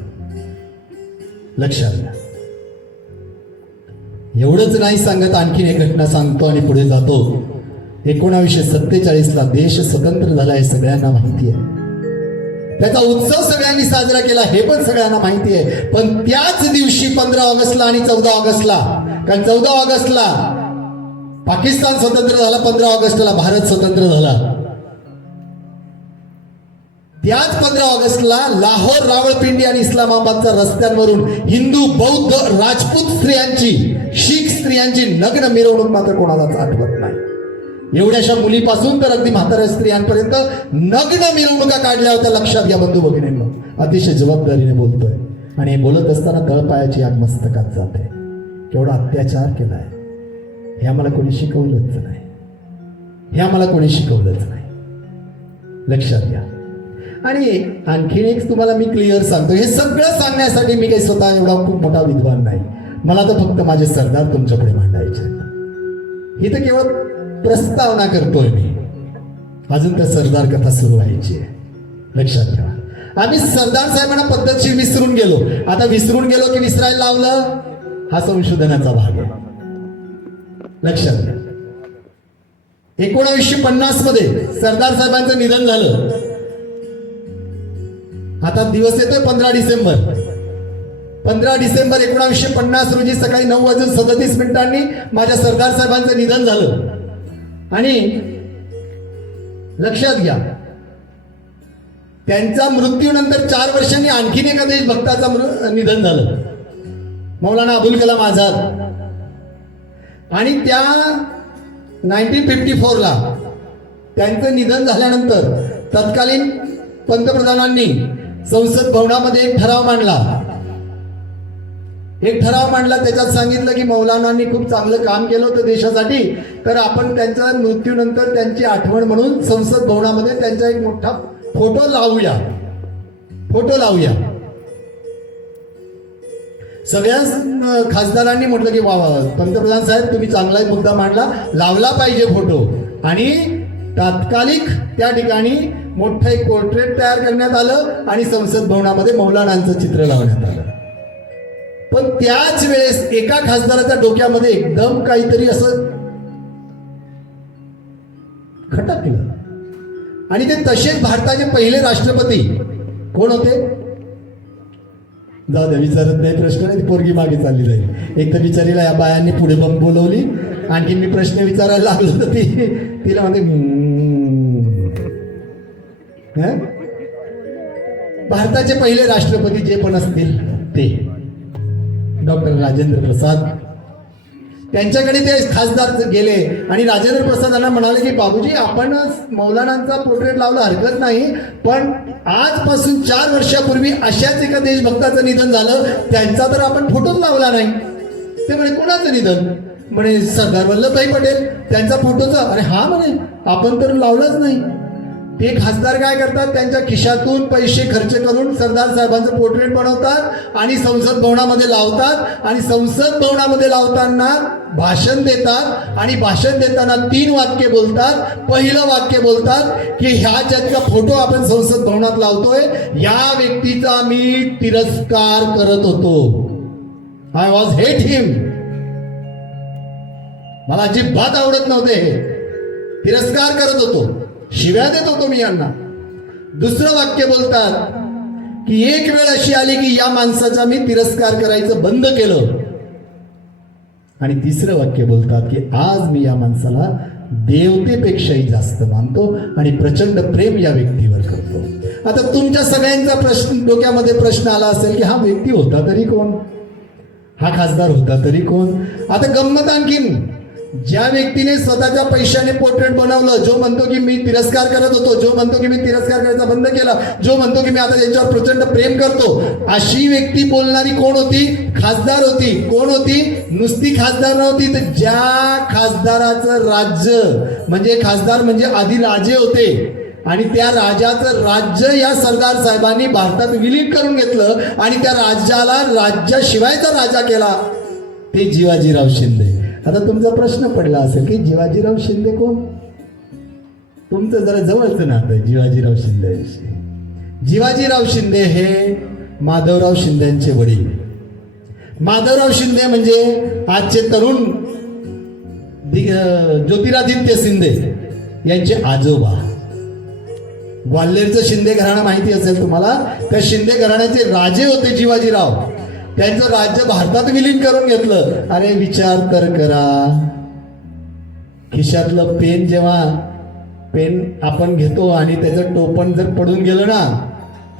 लक्षात घ्या. एवढंच नाही सांगत, आणखीन एक घटना सांगतो आणि पुढे जातो. 1947 ला देश स्वतंत्र झाला हे सगळ्यांना माहिती आहे. त्याचा उत्सव सगळ्यांनी साजरा केला हे पण सगळ्यांना माहिती आहे. पण त्याच दिवशी 15 ऑगस्टला आणि 14 ऑगस्टला, कारण 14 ऑगस्टला पाकिस्तान स्वतंत्र झाला, 15 ऑगस्टला भारत स्वतंत्र झाला. त्याच 15 ऑगस्टला लाहोर, रावळपिंडी आणि इस्लामाबादच्या रस्त्यांवरून हिंदू, बौद्ध, राजपूत स्त्रियांची, शीख स्त्रियांची नग्न मिरवणूक मात्र कोणालाच आठवत नाही. एवढ्याशा मुलीपासून तर अगदी म्हाताऱ्या स्त्रियांपर्यंत नग्न मिरवणुका काढल्या होत्या. लक्षात घ्या बंधू भगिनींनो, अतिशय जबाबदारीने बोलतोय आणि हे बोलत असताना तळपायाची आग मस्तकात जाते. केवढा अत्याचार केलाय हे आम्हाला कोणी शिकवलंच नाही. हे आम्हाला कोणी शिकवलंच नाही. लक्षात घ्या. आणि आणखीन एक तुम्हाला मी क्लिअर सांगतो, हे सगळं सांगण्यासाठी मी काही स्वतः एवढा खूप मोठा विद्वान नाही. मला तर फक्त माझे सरदार तुमच्याकडे मांडायचे. ही तर केवळ प्रस्तावना करतोय मी. अजून तर सरदार कथा सुरू व्हायची आहे. लक्षात घ्या. आम्ही सरदार साहेबांना पद्धतशीर विसरून गेलो. आता विसरून गेलो की विसरायला लावलं, हा संशोधनाचा भाग आहे. लक्षात घ्या. 1950 मध्ये सरदार साहेबांचं निधन झालं. आता दिवस येतोय 15 डिसेंबर. 15 डिसेंबर 1950 रोजी सकाळी 9:37 माझ्या सरदार साहेबांचं निधन झालं. आणि लक्षात घ्या, त्यांच्या मृत्यूनंतर 4 वर्षांनी आणखीन एका देशभक्ताचं निधन झालं, मौलाना अबुल कलाम आझाद. आणि त्या 1954 ला त्यांचं निधन झाल्यानंतर तत्कालीन पंतप्रधानांनी संसद भवनामध्ये एक ठराव मांडला. त्याच्यात सांगितलं की मौलानांनी खूप चांगलं काम केलं होतं देशासाठी, तर आपण त्यांच्या मृत्यूनंतर त्यांची आठवण म्हणून संसद भवनामध्ये त्यांचा एक मोठा फोटो लावूया. सगळ्या खासदारांनी म्हटलं की वा पंतप्रधान साहेब तुम्ही चांगला मुद्दा मांडला, लावला पाहिजे फोटो. आणि तात्कालिक त्या ठिकाणी मोठं एक पोर्ट्रेट तयार करण्यात आलं आणि संसद भवनामध्ये मौलानांचं चित्र लावण्यात आलं. पण त्याच वेळेस एका खासदाराच्या डोक्यामध्ये एकदम काहीतरी असं खटकलं आणि ते तसेच भारताचे पहिले राष्ट्रपती कोण होते? जाऊ द्या, विचारत नाही प्रश्न नाही, पोरगी मागे चालली जाईल. एक तर विचारीला या बायांनी पुढे बोलवली, आणखी मी प्रश्न विचारायला लागलो तर तिला म्हणते भारताचे पहिले राष्ट्रपती जे पण असतील ते डॉक्टर राजेंद्र प्रसाद. त्यांच्याकडे ते खासदार गेले आणि राजेंद्र प्रसादांना म्हणाले की बाबूजी आपण मौलानांचा पोर्ट्रेट लावला हरकत नाही, पण आजपासून 4 वर्षापूर्वी अशाच एका देशभक्ताचं निधन झालं, त्यांचा तर आपण फोटोच लावला नाही. ते म्हणे कोणाचं निधन? म्हणे सरदार वल्लभभाई पटेल, त्यांचा फोटोचा. अरे हा म्हणे आपण तर लावलाच नाही. ते खासदार काय करतात, त्यांच्या खिशातून पैसे खर्च करून सरदार साहेबांचं पोर्ट्रेट बनवतात आणि संसद भवनामध्ये लावतात. आणि संसद भवनामध्ये लावताना भाषण देतात आणि भाषण देताना 3 वाक्य बोलतात. पहिलं वाक्य बोलतात की ह्या ज्याचा फोटो आपण संसद भवनात लावतोय या व्यक्तीचा मी तिरस्कार करत होतो. आय वॉज हेट हिम. मला अजिबात आवडत नव्हते हे. तिरस्कार करत होतो, शिव्या देत होतो मी यांना. दुसरं वाक्य बोलतात की एक वेळ अशी आली की या माणसाचा मी तिरस्कार करायचं बंद केलं. आणि तिसरं वाक्य बोलतात की आज मी या माणसाला देवतेपेक्षाही जास्त मानतो आणि प्रचंड प्रेम या व्यक्तीवर करतो. आता तुमच्या सगळ्यांचा प्रश्न डोक्यामध्ये प्रश्न आला असेल की हा व्यक्ती होता तरी कोण? हा खासदार होता तरी कोण? आता गंमत आणखीन ज्या व्यक्तीने स्वतःच्या पैशाने पोर्ट्रेट बनवलं, जो म्हणतो की मी तिरस्कार करत होतो, जो म्हणतो की मी तिरस्कार करायचा बंद केला, जो म्हणतो की मी आता त्यांच्यावर प्रचंड प्रेम करतो, अशी व्यक्ती बोलणारी कोण होती? खासदार होती. कोण होती? नुसती खासदार नव्हती, तर ज्या खासदाराचं राज्य, म्हणजे खासदार म्हणजे आधी राजे होते आणि त्या राजाचं राज्य या सरदार साहेबांनी भारतात विलीन करून घेतलं आणि त्या राज्याला राज्याशिवायचा राजा केला, ते जिवाजीराव शिंदे. आता तुमचा प्रश्न पडला असेल की जिवाजीराव शिंदे कोण? तुमचं जरा जवळचं नातं जिवाजीराव शिंदे. जिवाजीराव शिंदे हे माधवराव शिंदेचे वडील. माधवराव शिंदे म्हणजे आजचे तरुण ज्योतिरादित्य शिंदे यांचे आजोबा. ग्वाल्हेरचं शिंदे घराणं माहिती असेल तुम्हाला. त्या शिंदे घराण्याचे राजे होते जिवाजीराव. त्यांचं राज्य भारतात विलीन करून घेतलं. अरे विचार तर करा, खिशातलं पेन, जेव्हा पेन आपण घेतो आणि त्याचं टोपण जर पडून गेलं ना,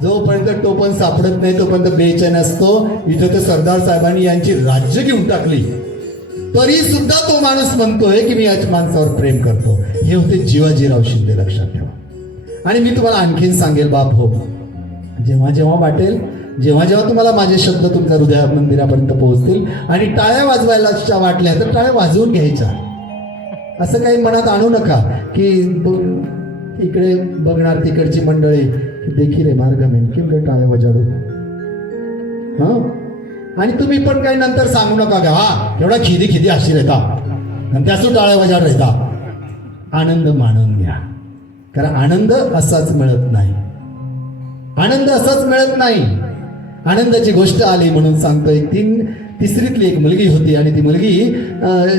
जोपर्यंत टोपण सापडत नाही तोपर्यंत बेचैन असतो. इथं तर सरदार साहेबांनी यांची राज्य घेऊन टाकली, तरी सुद्धा तो माणूस म्हणतोय की मी याच माणसावर प्रेम करतो. हे होते जिवाजीराव शिंदे, लक्षात ठेवा. आणि मी तुम्हाला आणखीन सांगेल बाप हो, जेव्हा जेव्हा वाटेल, जेव्हा जेव्हा तुम्हाला माझे शब्द तुमच्या हृदया मंदिरापर्यंत पोहोचतील आणि टाळ्या वाजवायला वाटल्या तर टाळ्या वाजवून घ्यायच्या. असं काही मनात आणू नका की इकडे बघणार तिकडची मंडळी देखील आहे मार्ग मेन किंवा काही टाळ्या वाजाडू. आणि तुम्ही पण काही नंतर सांगू नका का हा एवढा खिदी खिदी अशी राहता आणि त्याच टाळ्या वाजाड राहता. आनंद मानून घ्या, कारण आनंद असाच मिळत नाही. आनंद असाच मिळत नाही. आनंदाची गोष्ट आली म्हणून सांगतोय. तिसरीतली एक मुलगी होती आणि ती मुलगी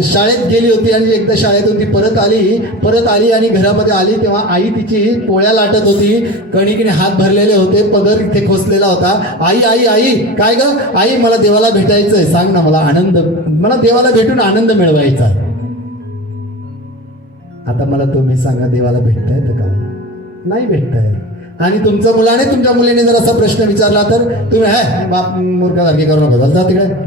शाळेत गेली होती आणि एकदा शाळेतून ती परत आली आणि घरामध्ये आली तेव्हा आई तिची पोळ्या लाटत होती. कणिकीने हात भरलेले होते, पदर इथे खोसलेला होता. आई आई आई काय ग? आई मला देवाला भेटायचंय, सांग ना मला आनंद, मला देवाला भेटून आनंद मिळवायचा. आता मला तुम्ही सांगा, देवाला भेटता येतं का? नाही भेटता येत. आणि तुमच्या मुलाने तुमच्या मुलीने जर असा प्रश्न विचारला तर तुम्ही बाप मूर्खासारखी करू नका, जा तिकडे.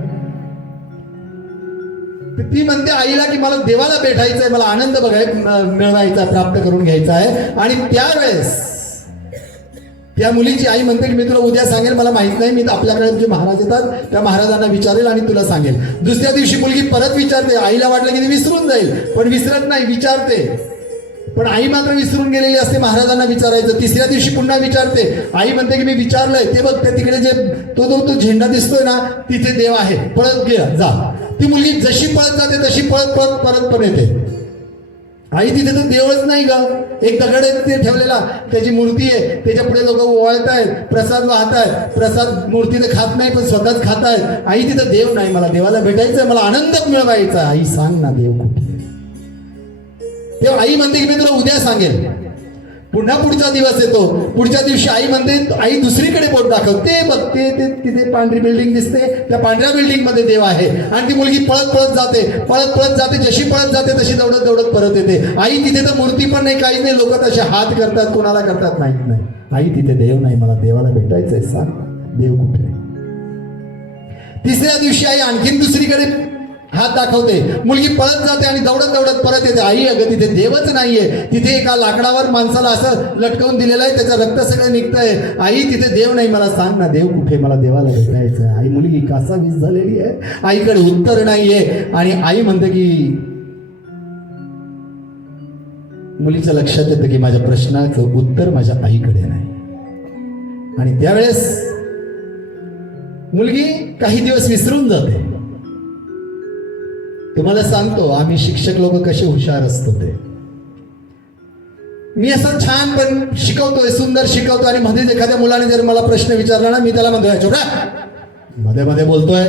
ती म्हणते आईला की मला देवाला भेटायचंय, मला आनंद मिळवायचा, प्राप्त करून घ्यायचा आहे. आणि त्यावेळेस त्या मुलीची आई म्हणते की मी तुला उद्या सांगेल, मला माहित नाही, मी आपल्याकडे जे महाराज येतात त्या महाराजांना विचारेल आणि तुला सांगेल. दुसऱ्या दिवशी मुलगी परत विचारते. आईला वाटलं की ती विसरून जाईल, पण विसरत नाही, विचारते. पण आई मात्र विसरून गेलेली असते महाराजांना विचारायचं. तिसऱ्या दिवशी पुन्हा विचारते. आई म्हणते की मी विचारलंय, ते बघ ते तिकडे जे तो झेंडा दिसतोय ना, तिथे देव आहे, पळत गे जा. ती मुलगी जशी पळत जाते तशी परत पण येते. आई तिथे तर देवच नाही ग, एक दगड आहे ते ठेवलेला, त्याची मूर्ती आहे, त्याच्या पुढे लोक ओवाळतायत, प्रसाद वाहतायत, प्रसाद मूर्ती तर खात नाही पण स्वतःच खातायत. आई तिथं देव नाही, मला देवाला भेटायचंय, मला आनंद मिळवायचा. आई सांग ना देव कुठे? तेव्हा आई म्हणते की मी तुला उद्या सांगेल. पुन्हा पुढचा दिवस येतो. पुढच्या दिवशी आई म्हणते, आई दुसरीकडे बोट दाखवते, बघते ते तिथे पांढरी बिल्डिंग दिसते, त्या पांढऱ्या बिल्डिंग मध्ये देव आहे. आणि ती मुलगी पळत जाते, जशी पळत जाते तशी दौडत परत येते. आई तिथे तर मूर्ती पण नाही, काही नाही, लोक तसे हात करतात, कोणाला करतात माहित नाही. आई तिथे देव नाही, मला देवाला भेटायचंय, सांग देव कुठे? तिसऱ्या दिवशी आई आणखीन दुसरीकडे हात दाखवते. मुलगी पळत जाते आणि दौडत परत येते. आई अगं तिथे देवच नाहीये, तिथे एका लाकडावर माणसाला असं लटकवून दिलेलं आहे, त्याचं रक्त सगळं निघतंय. आई तिथे देव नाही, मला सांग ना देव कुठे? मला देवाला भेटायचं. आई मुलगी कासावीस झालेली आहे, आईकडे उत्तर नाहीये. आणि आई म्हणते की मुलीच्या लक्षात येतं की माझ्या प्रश्नाचं उत्तर माझ्या आईकडे नाही. आणि त्यावेळेस मुलगी काही दिवस विसरून जाते. तुम्हाला सांगतो आम्ही शिक्षक लोक कसे हुशार असतो ते. मी असं छान पण शिकवतोय, सुंदर शिकवतो आणि मध्येच एखाद्या मुलाने जर मला प्रश्न विचारला ना, मी त्याला म्हणतोय छोटा मध्ये बोलतोय,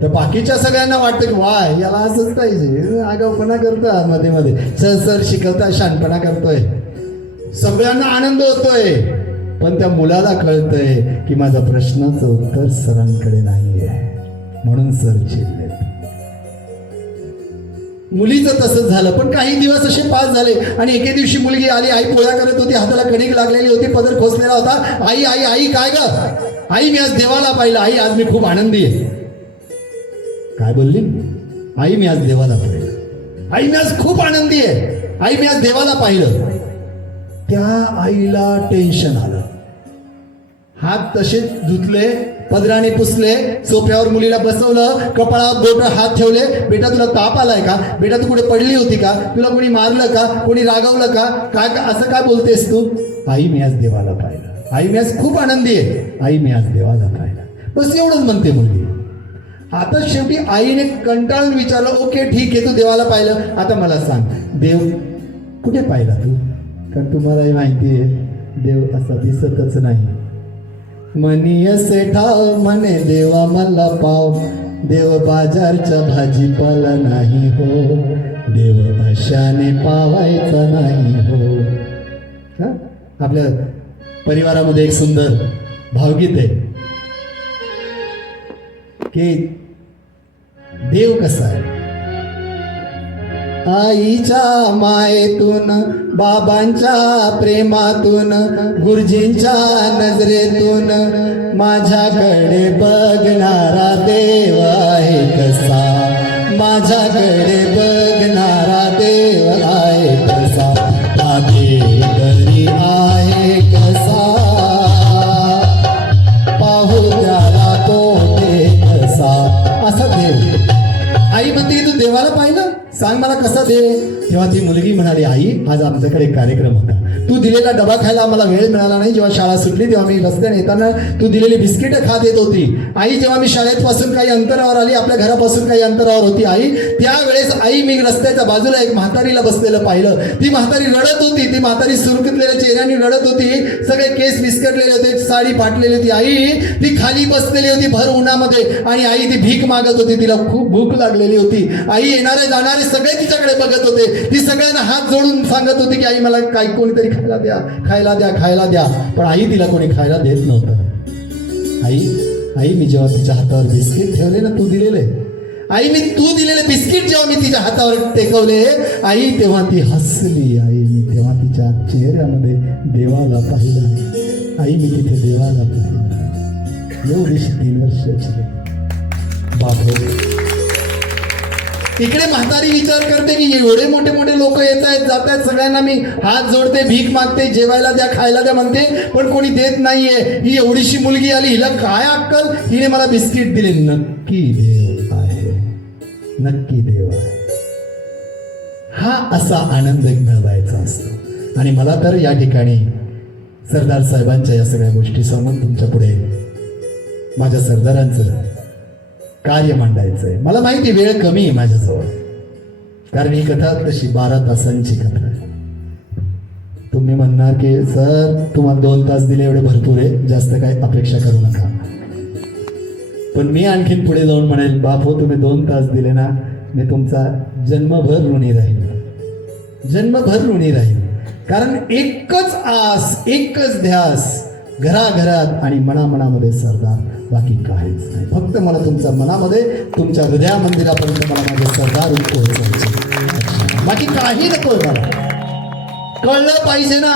तर बाकीच्या सगळ्यांना वाटतं की वा याला असंच पाहिजे, आगाऊपणा करता मध्ये सर शिकवता शहाणपणा करतोय, सगळ्यांना आनंद होतोय. पण त्या मुलाला कळतंय की माझा प्रश्नाचं उत्तर सरांकडे नाहीये, म्हणून सर चिडले. मुलीचं तसंच झालं. पण काही दिवस असे पास झाले आणि एके दिवशी मुलगी आली. आई पोळ्या करत होती, हाताला कणिक लागलेली होती, पदर खोसलेला होता. आई आई आई काय ग? आई मी आज देवाला पाहिलं. आई आज मी खूप आनंदी आहे. काय बोलली? आई मी आज देवाला पाहिलं. आई मी आज खूप आनंदी आहे, आई मी आज देवाला पाहिलं. त्या आईला टेन्शन आलं. हात तसेच धुतले, पदराने पुसले, सोफ्यावर मुलीला बसवलं, कपाळावर बोट हात ठेवले. बेटा तुला ताप आलाय का? बेटा तू कुठे पडली होती का? तुला कोणी मारलं का? कोणी रागावलं का? काय असं काय बोलतेस तू? आई मी आज देवाला पाहिलं, आई मी आज खूप आनंदी आहे, आई मी आज देवाला पाहिलं. बस एवढंच म्हणते मुलगी. आता शेवटी आईने कंटाळून विचारलं, ओके ठीक आहे, तू देवाला पाहिलं, आता मला सांग देव कुठे पाहिला तू? कारण तुम्हालाही माहिती आहे देव असा दिसतच नाही. मनी असे ठाव म्हणे देवा मला पाव, देव बाजारच्या भाजीपाला नाही हो, देव अशाने पावायचा नाही हो. हा? आपल्या परिवारामध्ये एक सुंदर भावगीत आहे की देव कसा आहे. आईच्या मायेतून, बाबांच्या प्रेमातून, गुरुजींच्या नजरेतून माझ्याकडे बघणारा देव आहे कसा, माझ्याकडे बघणारा देव आहे कसा, हा देव तरी आहे कसा, पाहू त्याला कोठे कसा. असा देव. आई म्हणते तू देवाला पाहिलं, सांग मला कसा देव. तेव्हा ती मुलगी म्हणाली, आई आज आमच्याकडे एक कार्यक्रम होता, तू दिलेला डबा खायला मला वेळ मिळाला नाही. जेव्हा शाळा सुटली तेव्हा मी रस्त्याने येताना तू दिलेली बिस्किटं खात येत होती. आई जेव्हा मी शाळेत पासून काही अंतरावर आली, आपल्या घरापासून काही अंतरावर होती आई, त्यावेळेस आई मी रस्त्याच्या बाजूला एक म्हातारीला बसलेलं पाहिलं. ती म्हातारी रडत होती, ती म्हातारी सुरकुतलेल्या चेहऱ्याने रडत होती, सगळे केस विस्कटलेले होते, साडी फाटलेली होती. आई ती खाली बसलेली होती भर उन्हामध्ये आणि आई ती भीक मागत होती, तिला खूप भूक लागलेली होती. आई येणारे जाणारे सगळे तिच्याकडे बघत होते, ती सगळ्यांना हात जोडून सांगत होती की आई मला काही कोणीतरी खायला द्या, खायला द्या, खायला द्या. पण आई तिला कोणी खायला देत नव्हतं. आई मी जेव्हा तिच्या हातावर बिस्किट ठेवले ना तू दिलेले, आई मी तू दिलेले बिस्किट जेव्हा मी तिच्या हातावर टेकवले आई, तेव्हा ती हसली. आई मी तेव्हा तिच्या चेहऱ्यामध्ये देवाला पाहिलं. आई मी तिथे देवाला पाहिलं. एवढीशी 3 वर्षाची बाबू. इकडे म्हातारी विचार करते की एवढे मोठे मोठे लोक येत आहेत जात आहेत, सगळ्यांना मी हात जोडते, भीक मागते, जेवायला द्या, खायला द्या म्हणते, पण कोणी देत नाहीये. ही एवढीशी मुलगी आली, हिला काय अक्कल, हिने मला बिस्किट दिले. नक्की देव आहे, नक्की देव आहे. हा असा आनंद मिळवायचा असतो. आणि मला तर या ठिकाणी सरदार साहेबांच्या या सगळ्या गोष्टी समोर तुमच्या पुढे माझ्या सरदारांचं कार्य मांडायचंय. मला माहिती वेळ कमी आहे माझ्याजवळ, कारण ही कथा तशी 12 तासांची कथा आहे. तुम्ही म्हणणार की सर तुम्हाला 2 तास दिले एवढे भरपूर आहे, जास्त काय अपेक्षा करू नका. पण मी आणखीन पुढे जाऊन म्हणेल, बाप हो तुम्ही 2 तास दिले ना, मी तुमचा जन्मभर ऋणी राहील, जन्मभर ऋणी राहील. कारण एकच आस, एकच ध्यास घराघरात आणि मनामनामध्ये सरदार, बाकी काहीच नाही. फक्त मला तुमच्या मनामध्ये, तुमच्या हृदया मंदिरापर्यंत मला माझे सरदार पोहोचायचे, बाकी काही नको मला. कळलं पाहिजे ना.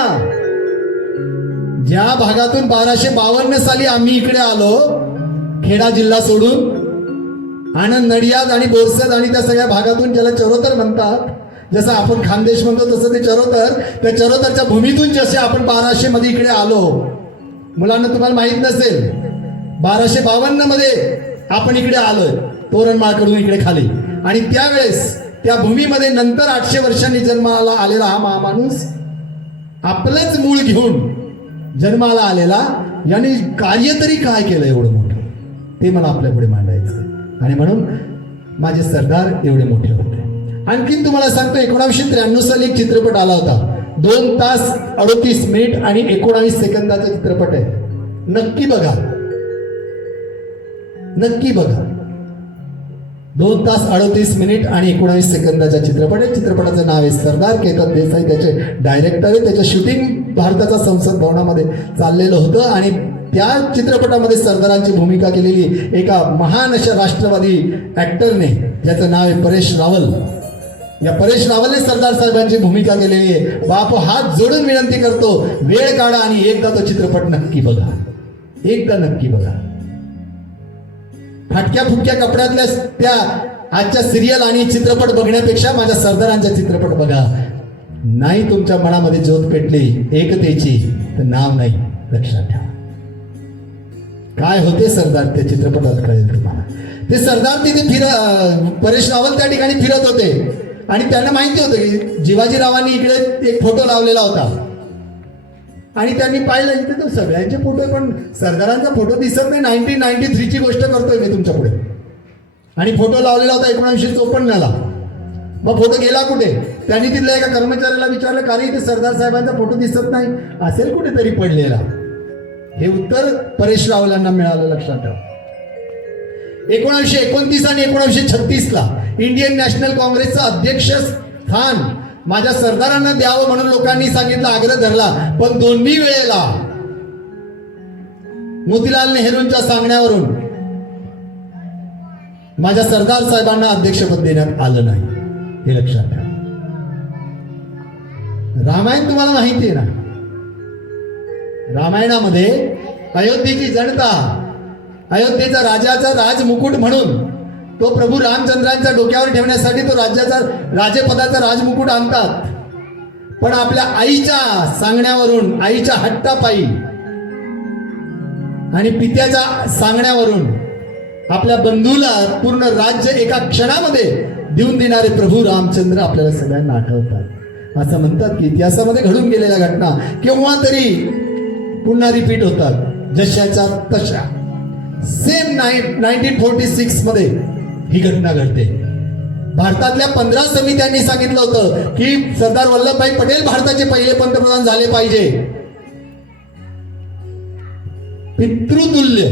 ज्या भागातून 1252 साली आम्ही इकडे आलो, खेडा जिल्हा सोडून, आनंद, नडियाद आणि बोरसद आणि त्या सगळ्या भागातून, ज्याला चरोतर म्हणतात, जसं आपण खानदेश म्हणतो तसं ते चरोतर, त्या चरोतरच्या भूमीतून जसे आपण 1200 मध्ये इकडे आलो. मुलांना तुम्हाला माहित नसेल, 1252 मध्ये आपण इकडे आलोय तोरणमाळकडून इकडे खाली. आणि त्यावेळेस त्या भूमीमध्ये नंतर 800 वर्षांनी जन्माला आलेला हा महामाणूस, आपलंच मूळ घेऊन जन्माला आलेला, याने कार्य तरी काय केलं एवढं मोठं, ते मला आपल्या पुढे मांडायचं. आणि म्हणून माझे सरदार एवढे मोठे होते. आणखीन तुम्हाला सांगतो, 1993 साली एक चित्रपट आला होता, 2 तास 38 मिनिट आणि 19 सेकंदाचा चित्रपट आहे. नक्की बघा, नक्की बघा. 2 तास 38 मिनिट आणि 19 सेकंदाचा चित्रपट आहे. चित्रपटाचं नाव आहे सरदार. केतन देसाई त्याचे डायरेक्टर आहे. त्याचं शूटिंग भारताच्या संसद भवनामध्ये चाललेलं होतं आणि त्या चित्रपटामध्ये सरदारांची भूमिका केलेली एका महान अशा राष्ट्रवादी ऍक्टरने, ज्याचं नाव आहे परेश रावल. या परेश रावलने सरदार साहेबांची भूमिका केलेली आहे. बाप हात जोडून विनंती करतो, वेळ काढा आणि एकदा तो चित्रपट नक्की बघा, एकदा नक्की बघा. फाटक्या फुटक्या कपड्यातल्या त्या आजच्या सिरियल आणि चित्रपट बघण्यापेक्षा माझ्या सरदारांचा चित्रपट बघा. नाही तुमच्या मनामध्ये ज्योत पेटली एकतेची तर नाव नाही, लक्षात ठेवा. काय होते सरदार ते चित्रपटात कळेल तुम्हाला. ते सरदार तिथे परेश रावल त्या ठिकाणी फिरत होते आणि त्यांना माहिती होतं की शिवाजीरावांनी इकडे एक फोटो लावलेला होता आणि त्यांनी पाहिलं इथे तो सगळ्यांचे फोटो, पण सरदारांचा फोटो दिसत नाही. 1993ची गोष्ट करतोय मी तुमच्या पुढे. आणि फोटो लावलेला होता 1954ला. मग फोटो गेला कुठे? त्यांनी तिथल्या एका कर्मचाऱ्याला विचारलं, का रे इथे सरदार साहेबांचा फोटो दिसत नाही, असेल कुठेतरी पडलेला. हे उत्तर परेश रावलांना मिळालं, लक्षात ठेवा. 1929 आणि 1936ला इंडियन नॅशनल काँग्रेसचं अध्यक्ष स्थान माझ्या सरदारांना द्यावं म्हणून लोकांनी सांगितलं, आग्रह धरला. पण दोन्ही वेळेला मोतीलाल नेहरूंच्या सांगण्यावरून माझ्या सरदार साहेबांना अध्यक्षपद देण्यात आलं नाही. हे लक्षात ठेवा. रामायण तुम्हाला माहिती आहे ना. रामायणामध्ये अयोध्येची जनता अयोध्येचा राजाचा राजमुकुट म्हणून तो प्रभू रामचंद्रांच्या डोक्यावर ठेवण्यासाठी तो राजपदाचा राजमुकुट आणतात. पण आपल्या आईच्या सांगण्यावरून, आईच्या हट्टापायी आणि पित्याच्या सांगण्यावरून आपल्या बंधूला पूर्ण राज्य एका क्षणामध्ये देऊन देणारे प्रभू रामचंद्र आपल्याला सगळ्यांना आठवतात. असं म्हणतात की इतिहासामध्ये घडून गेलेल्या घटना केव्हा तरी पुन्हा रिपीट होतात, जशाच्या तशा. सेम 1946 मध्ये ही घटना घडते. भारतातल्या 15 समित्यांनी सांगितलं होतं की सरदार वल्लभभाई पटेल भारताचे पहिले पंतप्रधान झाले पाहिजे. पितृतुल्य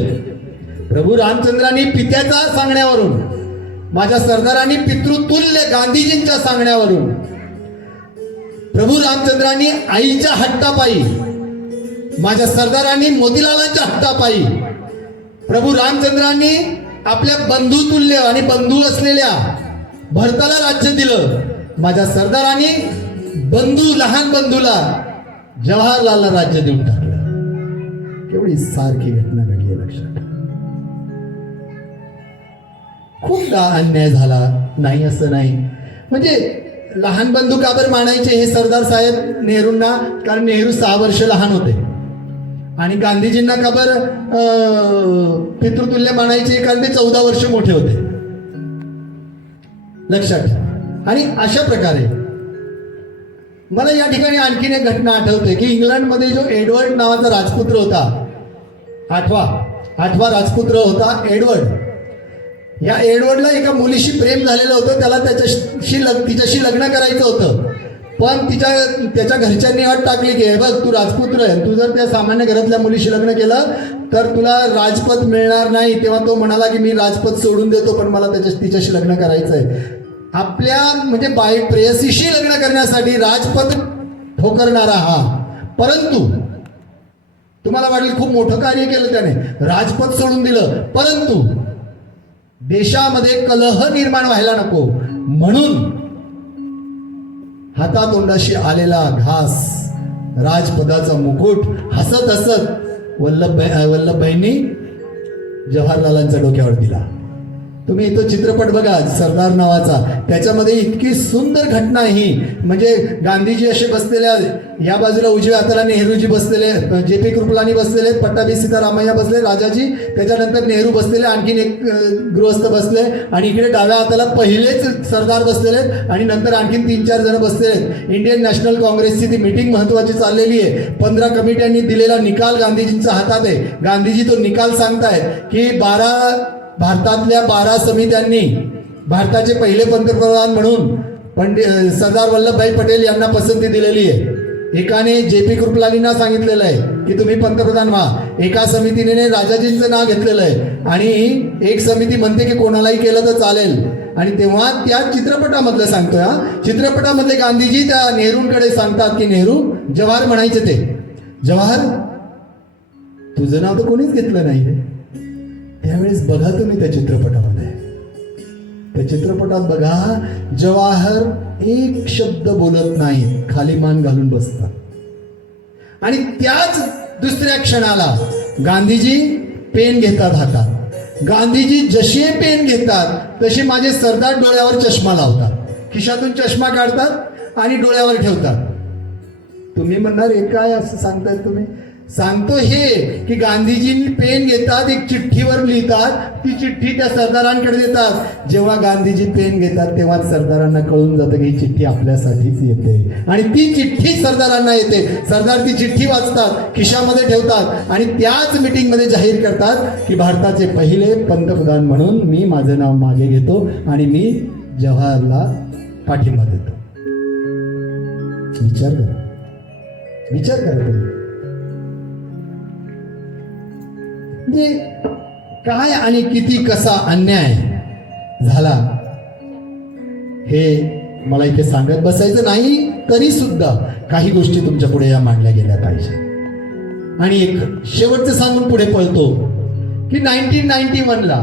प्रभू रामचंद्रांनी पित्याच्या सांगण्यावरून, माझ्या सरदारांनी पितृतुल्य गांधीजींच्या सांगण्यावरून, प्रभू रामचंद्रांनी आईच्या हट्टापायी, माझ्या सरदारांनी मोतीलालांच्या हट्टापायी, प्रभू रामचंद्रांनी आपल्या बंधुतुल्य आणि बंधू असलेल्या भरताला राज्य दिलं. माझ्या सरदारांनी लहान बंधूला जवाहरलालला राज्य देऊन टाकलं. केवढी सारखी घटना घडली, लक्षात. खूपदा अन्याय झाला नाही असं नाही. म्हणजे लहान बंधू का बरं मानायचे हे सरदार साहेब नेहरूंना? कारण नेहरू 6 वर्ष लहान होते. आणि गांधीजींना का बरं पितृतुल्य मानायचे? कारण ते 14 वर्ष मोठे होते, लक्षात ठेवा. आणि अशा प्रकारे मला या ठिकाणी आणखीन एक घटना आठवते की इंग्लंडमध्ये जो एडवर्ड नावाचा राजपुत्र होता, आठवा राजपुत्र होता एडवर्ड. या एडवर्डला एका मुलीशी प्रेम झालेलं होतं. त्याला तिच्याशी लग्न करायचं होतं. पण त्याच्या घरच्यांनी अट टाकली की हे बघ, तू राजपुत्र आहे, तू जर त्या सामान्य घरातल्या मुलीशी लग्न केलं तर तुला राजपद मिळणार नाही. तेव्हा तो म्हणाला की मी राजपद सोडून देतो, पण मला तिच्याशी लग्न करायचं आहे. आपल्या म्हणजे प्रेयसीशी लग्न करण्यासाठी राजपद ठोकरणारा हा. परंतु तुम्हाला वाटेल खूप मोठं कार्य केलं त्याने, राजपद सोडून दिलं. परंतु देशामध्ये कलह निर्माण व्हायला नको म्हणून हातातोंडाशी आलेला घास, राजपदाचा मुकुट हसत हसत वल्लभभाईंनी जवाहरलालांच्या डोक्यावर दिला. तुम्ही तो चित्रपट बघा सरदार नावाचा. त्याच्यामध्ये इतकी सुंदर घटना ही, म्हणजे गांधीजी असे बसलेल्या, या बाजूला उजव्या हाताला नेहरूजी बसलेले, JP कृपलानी बसलेले, पट्टाभी सीतारामय्या बसले, राजाजी, त्याच्यानंतर नेहरू बसलेले, आणखीन एक गृहस्थ बसले, आणि इकडे डाव्या हाताला पहिलेच सरदार बसलेले, आणि नंतर आणखीन 3-4 जण बसलेले. इंडियन नॅशनल काँग्रेसची ती मीटिंग महत्वाची चाललेली आहे. 15 कमिट्यांनी दिलेला निकाल गांधीजींच्या हातात आहे. गांधीजी तो निकाल सांगतायत की भारतातल्या 12 समित्यांनी भारताचे पहिले पंतप्रधान म्हणून सरदार वल्लभभाई पटेल यांना पसंती दिलेली आहे. एकाने JP कृपलानींना सांगितलेलं आहे की तुम्ही पंतप्रधान व्हा. एका समितीने राजाजींचं नाव घेतलेलं आहे. आणि एक समिती म्हणते की कोणालाही केलं तर चालेल. आणि तेव्हा त्या चित्रपटामधलं सांगतोय, चित्रपटामधले गांधीजी त्या नेहरूंकडे सांगतात की नेहरू, जवाहर म्हणायचे ते, जवाहर तुझं नाव तर कोणीच घेतलं नाही रे. त्यावेळेस बघा तुम्ही त्या चित्रपटात बघा, जवाहर एक शब्द बोलत नाही, खाली मान घालून बसतात. आणि त्याच दुसऱ्या क्षणाला गांधीजी पेन घेतात हातात गांधीजी जसे पेन घेतात तसे माझे सरदार डोळ्यावर चष्मा लावतात, खिशातून चष्मा काढतात आणि डोळ्यावर ठेवतात. तुम्ही म्हणणार हे काय असं सांगताय तुम्ही? सांगतो हे की गांधीजी पेन घेतात, एक चिठ्ठीवर लिहितात, ती चिठ्ठी त्या सरदारांकडे देतात. जेव्हा गांधीजी पेन घेतात तेव्हा सरदारांना कळून जातं की ही चिठ्ठी आपल्यासाठीच येते आणि ती चिठ्ठी सरदारांना येते. सरदार ती चिठ्ठी वाचतात, खिशामध्ये ठेवतात आणि त्याच मीटिंगमध्ये जाहीर करतात की भारताचे पहिले पंतप्रधान म्हणून मी माझं नाव मागे घेतो आणि मी जवाहरला पाठिंबा देतो. विचार करा, विचार करा तुम्ही. म्हणजे काय आणि किती कसा अन्याय झाला हे मला इथे सांगत बसायचं नाही, तरी सुद्धा काही गोष्टी तुमच्या पुढे या मांडल्या गेल्या पाहिजे. आणि एक शेवटचं सांगून पुढे पळतो की 1991ला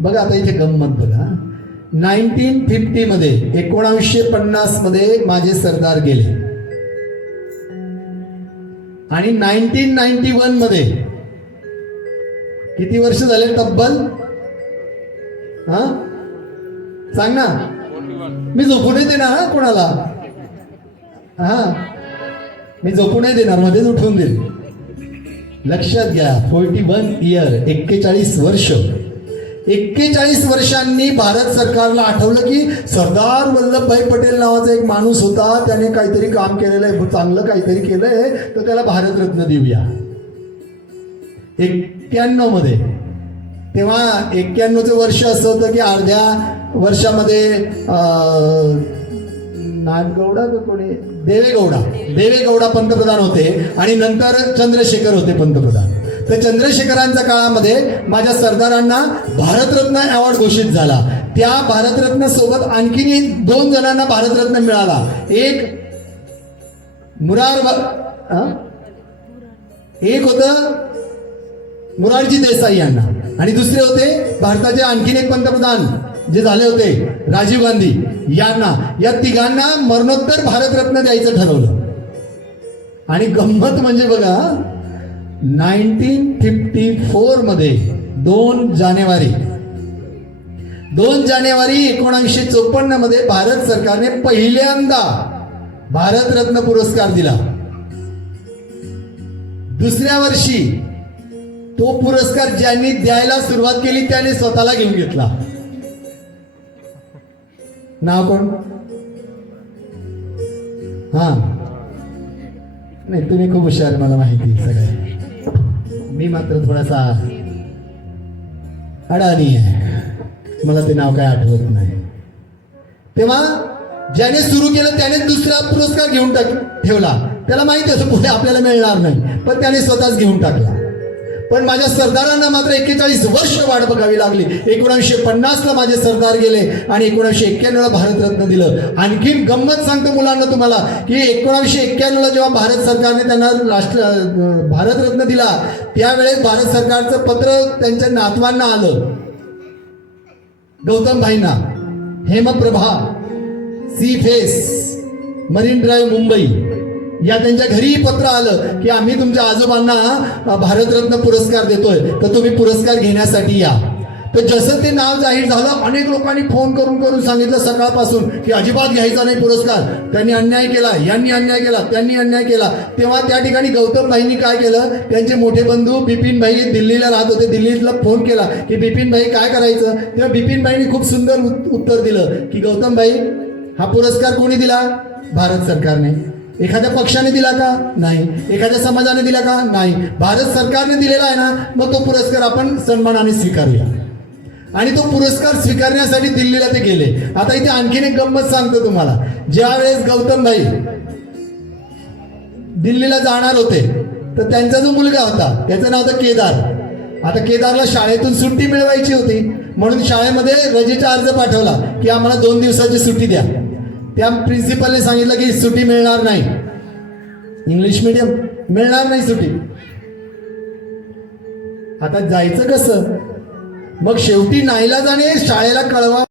बघा, आता इथे गंमत बघा, 1950 मध्ये 1950 मध्ये माझे सरदार गेले आणि 1991 मध्ये किती वर्ष झाले तब्बल? हा सांग ना, मी झोपू नाही देणार हा कोणाला. हा मी झोपू नाही देणार, मध्येच उठवून देईल. लक्षात घ्या, 41 इयर, 41 वर्ष. 41 वर्षांनी भारत सरकारला आठवलं की सरदार वल्लभभाई पटेल नावाचा एक माणूस होता, त्याने काहीतरी काम केलेलं आहे, चांगलं काहीतरी केलंय, तर त्याला भारतरत्न देऊया. 91 मध्ये, तेव्हा 91चं वर्ष असं होतं की अर्ध्या वर्षामध्ये नागगौडा का कोणी, देवेगौडा पंतप्रधान होते आणि नंतर चंद्रशेखर होते पंतप्रधान. तर चंद्रशेखरांच्या काळामध्ये माझ्या सरदारांना भारतरत्न अवॉर्ड घोषित झाला. त्या भारतरत्न सोबत आणखीन 2 जणांना भारतरत्न मिळाला. एक एक होतं मोरारजी देसाई यांना आणि दुसरे होते भारताचे आणखीन एक पंतप्रधान जे झाले होते राजीव गांधी यांना. या तिघांना मरणोत्तर भारतरत्न द्यायचं ठरवलं. आणि गंमत म्हणजे बघा, 1954 मध्ये 2 जानेवारी 1954 मध्ये भारत सरकारने पहिल्यांदा भारतरत्न पुरस्कार दिला. दुसऱ्या वर्षी तो पुरस्कार ज्यांनी द्यायला सुरुवात केली त्याने स्वतःला घेऊन घेतला. नाव कोण? हा नाही, तुम्ही खूप हुशार, मला माहिती सगळं. मी मात्र थोडासा अडाणी आहे, मला ते नाव काय आठवत नाही. तेव्हा ज्याने सुरू केलं त्याने दुसरा पुरस्कार घेऊन ठेवला. त्याला माहिती असं पुढे आपल्याला मिळणार नाही, पण त्याने स्वतःच घेऊन टाकला. पण माझ्या सरदारांना मात्र 41 वर्ष वाट बघावी लागली. 1950ला माझे सरदार गेले आणि 1991ला भारतरत्न दिलं. आणखीन गंमत सांगतो मुलांना तुम्हाला की 1991ला जेव्हा भारत सरकारने त्यांना भारतरत्न दिला, त्यावेळेस भारत सरकारचं पत्र त्यांच्या नातवांना आलं, गौतमभाईंना. Hemprabha, sea face, marine drive, Mumbai या त्यांच्या घरी पत्र आलं की आम्ही तुमच्या आजोबांना भारतरत्न पुरस्कार देतोय, तर तुम्ही पुरस्कार घेण्यासाठी या. तर जसं ते नाव जाहीर झालं, अनेक लोकांनी फोन करून सांगितलं सकाळपासून की अजिबात घ्यायचा नाही पुरस्कार, त्यांनी अन्याय केला, यांनी अन्याय केला, त्यांनी अन्याय केला. तेव्हा त्या ठिकाणी गौतमभाईंनी काय केलं, त्यांचे मोठे बंधू बिपिनभाई दिल्लीला राहत होते, दिल्लीला फोन केला की बिपिनभाई काय करायचं. तेव्हा बिपिनभाईंनी खूप सुंदर उत्तर दिलं की गौतमभाई, हा पुरस्कार कोणी दिला? भारत सरकारने. एखाद्या पक्षाने दिला का? नाही. एखाद्या समाजाने दिला का? नाही. भारत सरकारने दिलेला आहे ना, मग तो पुरस्कार आपण सन्मानाने स्वीकारूया. आणि तो पुरस्कार स्वीकारण्यासाठी दिल्लीला ते गेले. आता इथे आणखीन एक गंमत सांगतो तुम्हाला. ज्या वेळेस गौतमभाई दिल्लीला जाणार होते, तर त्यांचा जो मुलगा होता त्याचं नाव होतं केदार. आता केदारला शाळेतून सुट्टी मिळवायची होती, म्हणून शाळेमध्ये रजेचा अर्ज पाठवला की आम्हाला 2 दिवसाची सुट्टी द्या. त्या प्रिन्सिपलने सांगितलं की सुट्टी मिळणार नाही, इंग्लिश मीडियम, मिळणार नाही सुट्टी. आता जायचं कसं? मग शेवटी नाईलाजाने शाळेला कळवा